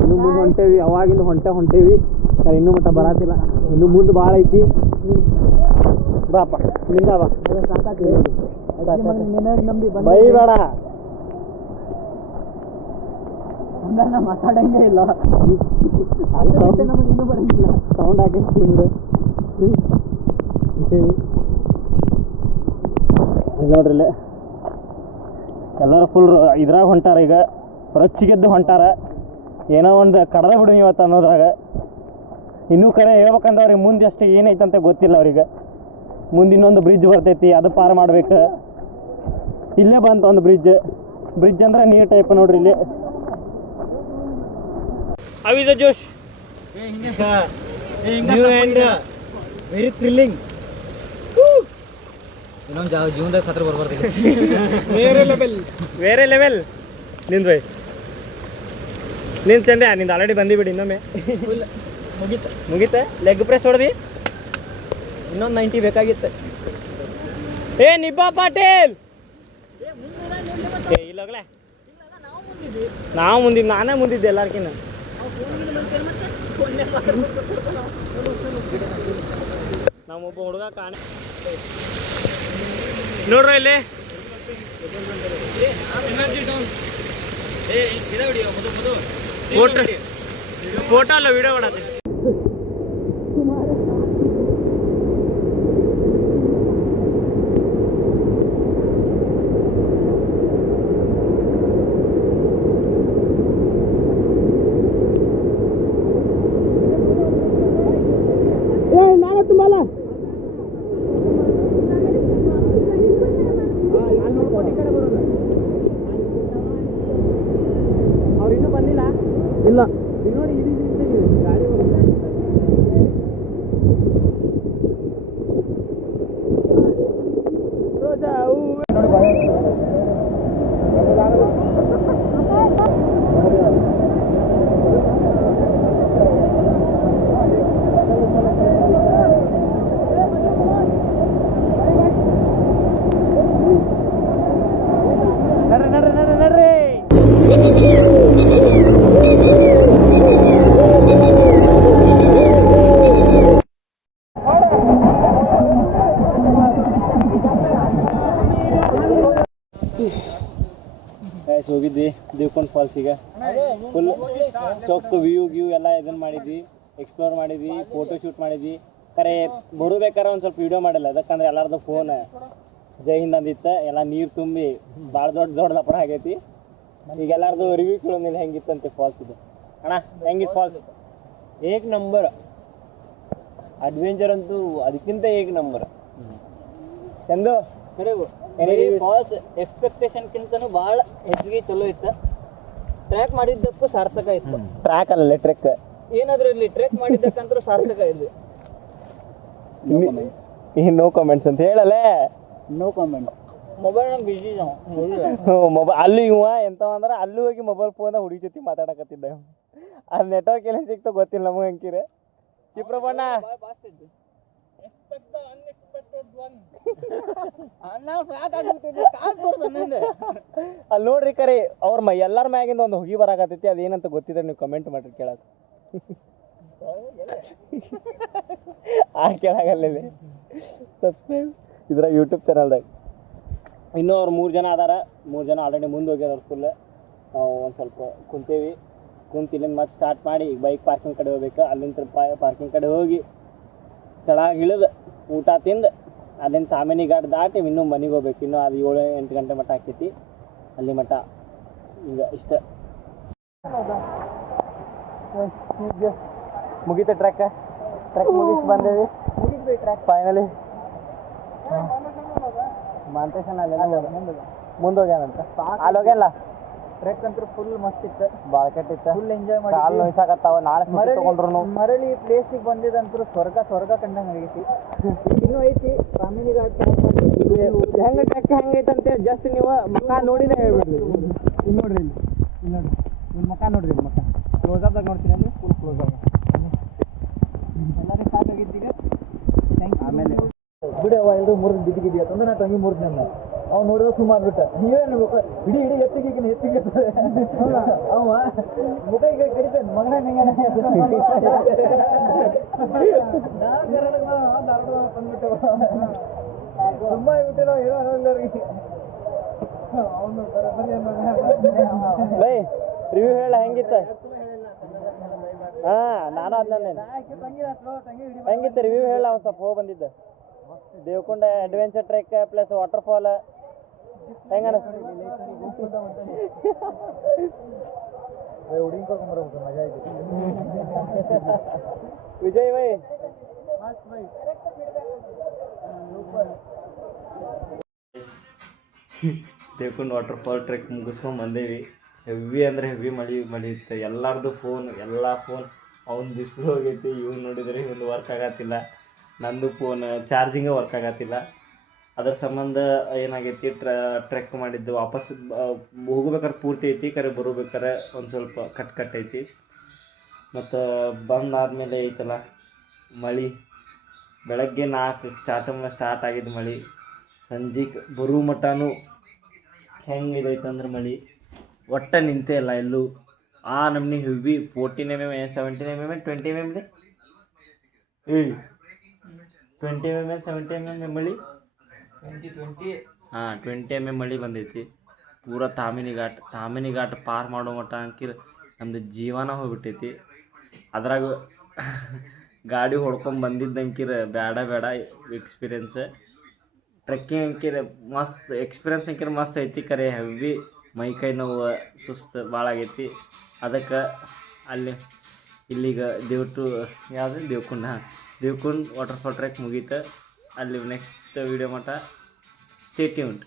ಇನ್ನು ಮುಂದೆ ಹೊಂಟೇವಿ, ಅವಾಗಿಂದ ಹೊಂಟೇವಿ. ಇನ್ನೂ ಮಟ್ಟ ಬರತ್ತಿಲ್ಲ, ಇನ್ನು ಮುಂದೆ ಭಾಳ ಐತಿ. ಬಾಪ ನಿಂದ ಬಾ, ಬೈ ಬೇಡ, ಮಾತಾಡಂಗೆ ಇಲ್ಲ. ನಮಗೇನು ಬರಂಗಿಲ್ಲ, ಸೌಂಡ್ ಹಾಕಿರ್ತೀವಿ ನೋಡ್ರಿ. ಎಲ್ಲರೂ ಫುಲ್ ಇದ್ರಾಗ ಹೊಂಟಾರ. ಈಗ ರೊಚ್ಚಿಗೆದ್ದು ಹೊಂಟಾರ. ಏನೋ ಒಂದು ಕಡದ ಬಿಡು ಇವತ್ತು ಅನ್ನೋದ್ರಾಗ. ಇನ್ನೂ ಕರೆ ಹೇಳ್ಬೇಕಂದ್ರೆ ಅವ್ರಿಗೆ ಮುಂದೆ ಅಷ್ಟು ಏನೈತಂತ ಗೊತ್ತಿಲ್ಲ ಅವ್ರಿಗೆ. ಮುಂದೆ ಇನ್ನೊಂದು ಬ್ರಿಡ್ಜ್ ಬರ್ತೈತಿ, ಅದು ಪಾರ್ ಮಾಡ್ಬೇಕು. ಇಲ್ಲೇ ಬಂತು ಒಂದು ಬ್ರಿಡ್ಜ್ ಅಂದ್ರೆ ನೀರ್ ಟೈಪ್ ನೋಡ್ರಿ ಇಲ್ಲಿ. How is the Josh? New and very thrilling. ಇನ್ನೊಂದು ಜೀವನದಾಗ ಸತ್ರ ಬರ್ಬಾರ್ದು. ಬೇರೆ ಲೆವೆಲ್ ನಿಂದು ಬೈ. ನಿಂದು ಚಂದೆ, ನಿಂದು ಆಲ್ರೆಡಿ ಬಂದಿಬಿಡಿ. ಇನ್ನೊಮ್ಮೆ ಮುಗೀತ. Leg press ಹೊಡೆದಿ. ಇನ್ನೊಂದು 90 ಬೇಕಾಗಿತ್ತು. ಏ ನಿಬ್ಬಾ ಪಾಟೀಲ್, ಇಲ್ಲೋಗ್ಲೆ ನಾವು ಮುಂದಿದ್ದು, ನಾನೇ ಮುಂದಿದ್ದೆ ಎಲ್ಲಾರ್ಕಿನ್ನ. ನಮ್ಮೊಬ್ಬ ಹುಡುಗ ಕಾಣೆ ನೋಡ್ರಿ ಇಲ್ಲಿ. ಫೋಟೋ ಅಲ್ಲ, ವಿಡಿಯೋ ಮಾಡತ್ತೀನಿ. ಇಲ್ಲ ಹೋಗಿದ್ವಿ ದೇವ್ಕೊಂಡ್ ಫಾಲ್ಸಿಗೆ. ಫುಲ್ ಚೊಕ್ಕ ವ್ಯೂ ಎಲ್ಲ ಇದನ್ನ ಮಾಡಿದ್ವಿ, ಎಕ್ಸ್ಪ್ಲೋರ್ ಮಾಡಿದ್ವಿ, ಫೋಟೋ ಶೂಟ್ ಮಾಡಿದ್ವಿ. ಕರೆ ಬರಬೇಕಾರೆ ಒಂದು ಸ್ವಲ್ಪ ವಿಡಿಯೋ ಮಾಡಿಲ್ಲ, ಅದಕ್ಕಂದ್ರೆ ಎಲ್ಲಾರ್ದು ಫೋನ್ ಜೈ ಹಿಂದ್ ಅಂದಿತ್ತು, ಎಲ್ಲ ನೀರು ತುಂಬಿ ಭಾಳ ದೊಡ್ಡ ದಪ್ಪಡ ಆಗೈತಿ. ಈಗ ಎಲ್ಲಾರ್ದು ರಿವ್ಯೂ ಕೇಳೋದಿಲ್ಲ ಹೆಂಗಿತ್ತಂತೆ ಫಾಲ್ಸ್ ಇದು. ಅಣ್ಣ ಹೆಂಗಿತ್ತು ಫಾಲ್ಸ್? ಏಕ್ ನಂಬರ್. ಅಡ್ವೆಂಚರ್ ಅಂತೂ ಅದಕ್ಕಿಂತ ಏಕ್ ನಂಬರ್. ಚಂದು ಫಾಲ್ಸ್ ಎಕ್ಸ್ಪೆಕ್ಟೇಷನ್ಕಿಂತನೂ ಭಾಳ ಹೆಚ್ಚಿಗೆ ಚಲೋ ಇತ್ತು. ಟ್ರ್ಯಾಕ್ ಮಾಡಿದ್ದಕ್ಕೂ ಸಾರ್ಥಕ ಇತ್ತು. ಟ್ರ್ಯಾಕ್ ಅಲ್ಲ ಟ್ರೆಕ್, ಏನಾದ್ರೂ ಇಲ್ಲಿ ಟ್ರೆಕ್ ಮಾಡಿದ್ದಕ್ಕಂತೂ ಸಾರ್ಥಕ ಇದೆ. ನೋ ಕಮೆಂಟ್ಸ್ ಅಂತ ಹೇಳಲ್ಲೇ. No comment. ಮೊಬೈಲ್ ನಮ್ಗೆ ಬಿಜಿ ಮೊಬೈಲ್ ಅಲ್ಲಿ ಇವ ಎಂತವ ಅಂದ್ರೆ ಅಲ್ಲಿ ಹೋಗಿ ಮೊಬೈಲ್ ಫೋನ್ ಹುಡುಗಿ ಜೊತೆ ಮಾತಾಡಕತ್ತಿದ್ದ. ಅದು ನೆಟ್ವರ್ಕ್ ಎಲ್ಲ ಸಿಕ್ತೋ ಗೊತ್ತಿಲ್ಲ ನಮಗೆ ಅಂಕಿರ. ಚಿಪ್ರಬಣ್ಣ ಅಲ್ಲಿ ನೋಡ್ರಿ ಕರೆ ಅವ್ರ ಎಲ್ಲಾರ ಮ್ಯಾಗಿಂದ ಒಂದು ಹುಗಿ ಬರಾಕತ್ತೈತಿ, ಅದೇನಂತ ಗೊತ್ತಿದ್ರೆ ನೀವು ಕಮೆಂಟ್ ಮಾಡ್ರಿ ಕೇಳಕ್. ಕೇಳಾಗಲ್ಲ ಸಬ್ಸ್ಕ್ರೈಬ್ ಇದ್ರ ಯೂಟ್ಯೂಬ್ ಚಾನಲ್ದಾಗ. ಇನ್ನೂ ಅವ್ರು 3 ಜನ ಅದಾರ, 3 ಜನ ಆಲ್ರೆಡಿ ಮುಂದೆ ಹೋಗ್ಯಾರ. ಅವ್ರು ಫುಲ್ ನಾವು ಒಂದು ಸ್ವಲ್ಪ ಕುಂತೇವಿ. ಕುಂತು ಇಲ್ಲಿಂದ ಮತ್ತೆ ಸ್ಟಾರ್ಟ್ ಮಾಡಿ ಬೈಕ್ ಪಾರ್ಕಿಂಗ್ ಕಡೆ ಹೋಗ್ಬೇಕು. ಅಲ್ಲಿಂದ ಪಾರ್ಕಿಂಗ್ ಕಡೆ ಹೋಗಿ ಕೆಳಗೆ ಇಳಿದು ಊಟ ತಿಂದು ಅಲ್ಲಿಂದ ತಾಮಿನಿ ಘಾಟ್ ದಾಟಿ ಇನ್ನೂ ಮನೆಗೆ ಹೋಗ್ಬೇಕು. ಇನ್ನೂ ಅದು 7-8 ಗಂಟೆ ಮಟ್ಟ ಆಕೈತಿ ಅಲ್ಲಿ ಮಟ್ಟ. ಈಗ ಇಷ್ಟ ಮುಗೀತ ಟ್ರ್ಯಾಕ್ ಮುಗಿಸಿ ಬಂದೇವಿ. ಟ್ರ್ಯಾಕ್ ಫೈನಲಿ ಮಾಂತೇಶನ್ ಅಲ್ಲೆಲ್ಲ ಮುಂದೆ ಹೋಗ್ಯಾನಂತ. ಅಲ್ಲಿ ಹೋಗ್ಯಾನ ಟ್ರೆಕ್ ಅಂತೂ ಫುಲ್ ಮಸ್ತ್ ಇತ್ತು, ಭಾಳ ಕೆಟ್ಟಿತ್ತು, ಫುಲ್ ಎಂಜಾಯ್ ಮಾಡಿ. ಕಾಲು ನೋಯ್ಸಾಕತ್ತಾವ. ನಾಳೆ ತಗೊಂಡ್ರು ಮರಳಿ ಪ್ಲೇಸಿಗೆ ಬಂದಿದಂತೂ ಸ್ವರ್ಗ ಕಂಡಂಗೆ ಆಗೈತಿ. ಇನ್ನೂ ಐತಿ ತಾಮಿನಿ ಘಾಟ್. ಹೆಂಗೆ ಟ್ರೆಕ್ ಹೆಂಗೈತಂತೆ ಜಸ್ಟ್ ನೀವು ಮಕ್ಕ ನೋಡಿನೇ ಹೇಳ್ಬಿಡ್ರಿ. ಇಲ್ಲಿ ನೋಡ್ರಿ, ಇಲ್ಲಿ ನೋಡ್ರಿ, ನಿಮ್ಮ ಮಕ್ಕ ನೋಡ್ರಿ, ನಿಮ್ಮ ಮಕ್ಕ ಕ್ಲೋಸ್ ಅಪ್ದಾಗ ನೋಡ್ತೀನಿ ಅಂದ್ರೆ ಫುಲ್ ಕ್ಲೋಸ್ ಅಪ್. ಎಲ್ಲರೂ ಸಾಕಾಗಿದ್ದೀಗ. ಆಮೇಲೆ ಬಿಡವ ಎಲ್ಲರೂ ಮುರಿದು ಬಿದ್ದಿಗಿದೆಯಾ ತಂದ್ರೆ ನಾ ತಂಗಿ ಮುರಿದ್ನೆ ಅಂದ. ಅವ್ನು ನೋಡಿದ್ರೆ ಸುಮಾರು ಬಿಟ್ಟ. ನೀವೇನ್ಬೇಕು ಇಡೀ ಎತ್ತಿಗೆ ಅವ ಮುಖ ಈಗ ಕಡಿತೇನೆ ಮಗನ ತಂದ್ಬಿಟ್ಟವ. ತುಂಬಾ ಬಿಟ್ಟಿರೋ ಏನೋ ಅನ್ನೋರಿಗೆ ಅವನು ಬೈ ರಿವ್ಯೂ ಹೇಳ ಹೆಂಗಿತ್ತ? ಹಾ ನಾನು ಅದನ್ನ ಹೆಂಗಿತ್ತು ರಿವ್ಯೂ ಹೇಳ. ಒಂದು ಸ್ವಲ್ಪ ಹೋಗಿ ಬಂದಿದ್ದೆ ದೇವಕೊಂಡ ಅಡ್ವೆಂಚರ್ ಟ್ರೆಕ್ ಪ್ಲಸ್ ವಾಟರ್ಫಾಲ್ ಹೆಂಗ ಹುಡುಗಿ ಕರ್ಕೊಂಡ್ಬರ್ಬೇಕು, ಮಜಾ ಐತಿ. ವಿಜಯ್ ಬೈ ದೇವಕೊಂಡ ವಾಟರ್ಫಾಲ್ ಟ್ರೆಕ್ ಮುಗಿಸ್ಕೊಂಡು ಬಂದೇವಿ. ಹೆವಿ ಅಂದರೆ ಹೆವಿ ಮಳೆ ಇತ್ತು. ಎಲ್ಲರದು ಎಲ್ಲ ಫೋನ್ ಅವ್ನು ಡಿಸ್ಪ್ಲೇ ಹೋಗೈತಿ. ಇವ್ನು ನೋಡಿದರೆ ಇವ್ನು ವರ್ಕ್ ಆಗತ್ತಿಲ್ಲ, ನಂದು ಫೋನ್ ಚಾರ್ಜಿಂಗೇ ವರ್ಕ್ ಆಗತ್ತಿಲ್ಲ. ಅದ್ರ ಸಂಬಂಧ ಏನಾಗೈತಿ, ಟ್ರೆಕ್ ಮಾಡಿದ್ದು ವಾಪಸ್ ಹೋಗ್ಬೇಕಾರೆ ಪೂರ್ತಿ ಐತಿ, ಕರೆ ಬರಬೇಕಾರೆ ಒಂದು ಸ್ವಲ್ಪ ಕಟ್ ಐತಿ. ಮತ್ತು ಬಂದಾದಮೇಲೆ ಐತಲ್ಲ ಮಳೆ, ಬೆಳಗ್ಗೆ 4 ಸ್ಟಾರ್ಟ್ ಆಗಿದ್ದು ಮಳೆ, ಸಂಜೆಗೆ ಬರೋ ಮಟನೂ ಹೆಂಗೆ ಇದೈತಂದ್ರೆ ಮಳೆ ಒಟ್ಟು ನಿಂತೇ ಇಲ್ಲ ಎಲ್ಲೂ. ಆ ನಮ್ನಿ heavy 14 mm 17 mm 20 mm 20 mm 70 mm ಮಳೆ. 20 mm ಮಳೆ ಬಂದೈತಿ. ಪೂರ ತಾಮಿನಿ ಘಾಟ್ ಪಾರ್ ಮಾಡೋ ಮಟ್ಟ ಅಂಕಿರ ನಮ್ದು ಜೀವನ ಹೋಗ್ಬಿಟ್ಟೈತಿ. ಅದ್ರಾಗ ಗಾಡಿ ಹೊಡ್ಕೊಂಡು ಬಂದಿದ್ದಂಕಿರ ಬೇಡ ಎಕ್ಸ್ಪೀರಿಯನ್ಸ್. ಟ್ರೆಕ್ಕಿಂಗ್ ಅಂಕಿರ ಮಸ್ತ್ ಎಕ್ಸ್ಪೀರಿಯನ್ಸ್ ಅಂಕಿರ ಮಸ್ತ್ ಐತಿ. ಕರೆ ಹೆವಿ ಮೈಕೈ ನೋವು ಸುಸ್ತು ಭಾಳ ಆಗೈತಿ. ಅದಕ್ಕೆ ಇಲ್ಲಿಗ ದೇವ್ಕೊಂಡ್ ವಾಟರ್ಫಾಲ್ ಟ್ರೆಕ್ ಮುಗೀತು. ಅಲ್ಲಿ ನೆಕ್ಸ್ಟ್ ವೀಡಿಯೋ ಮಟ್ಟ ಸ್ಟೇ ಟ್ಯೂನ್ಡ್.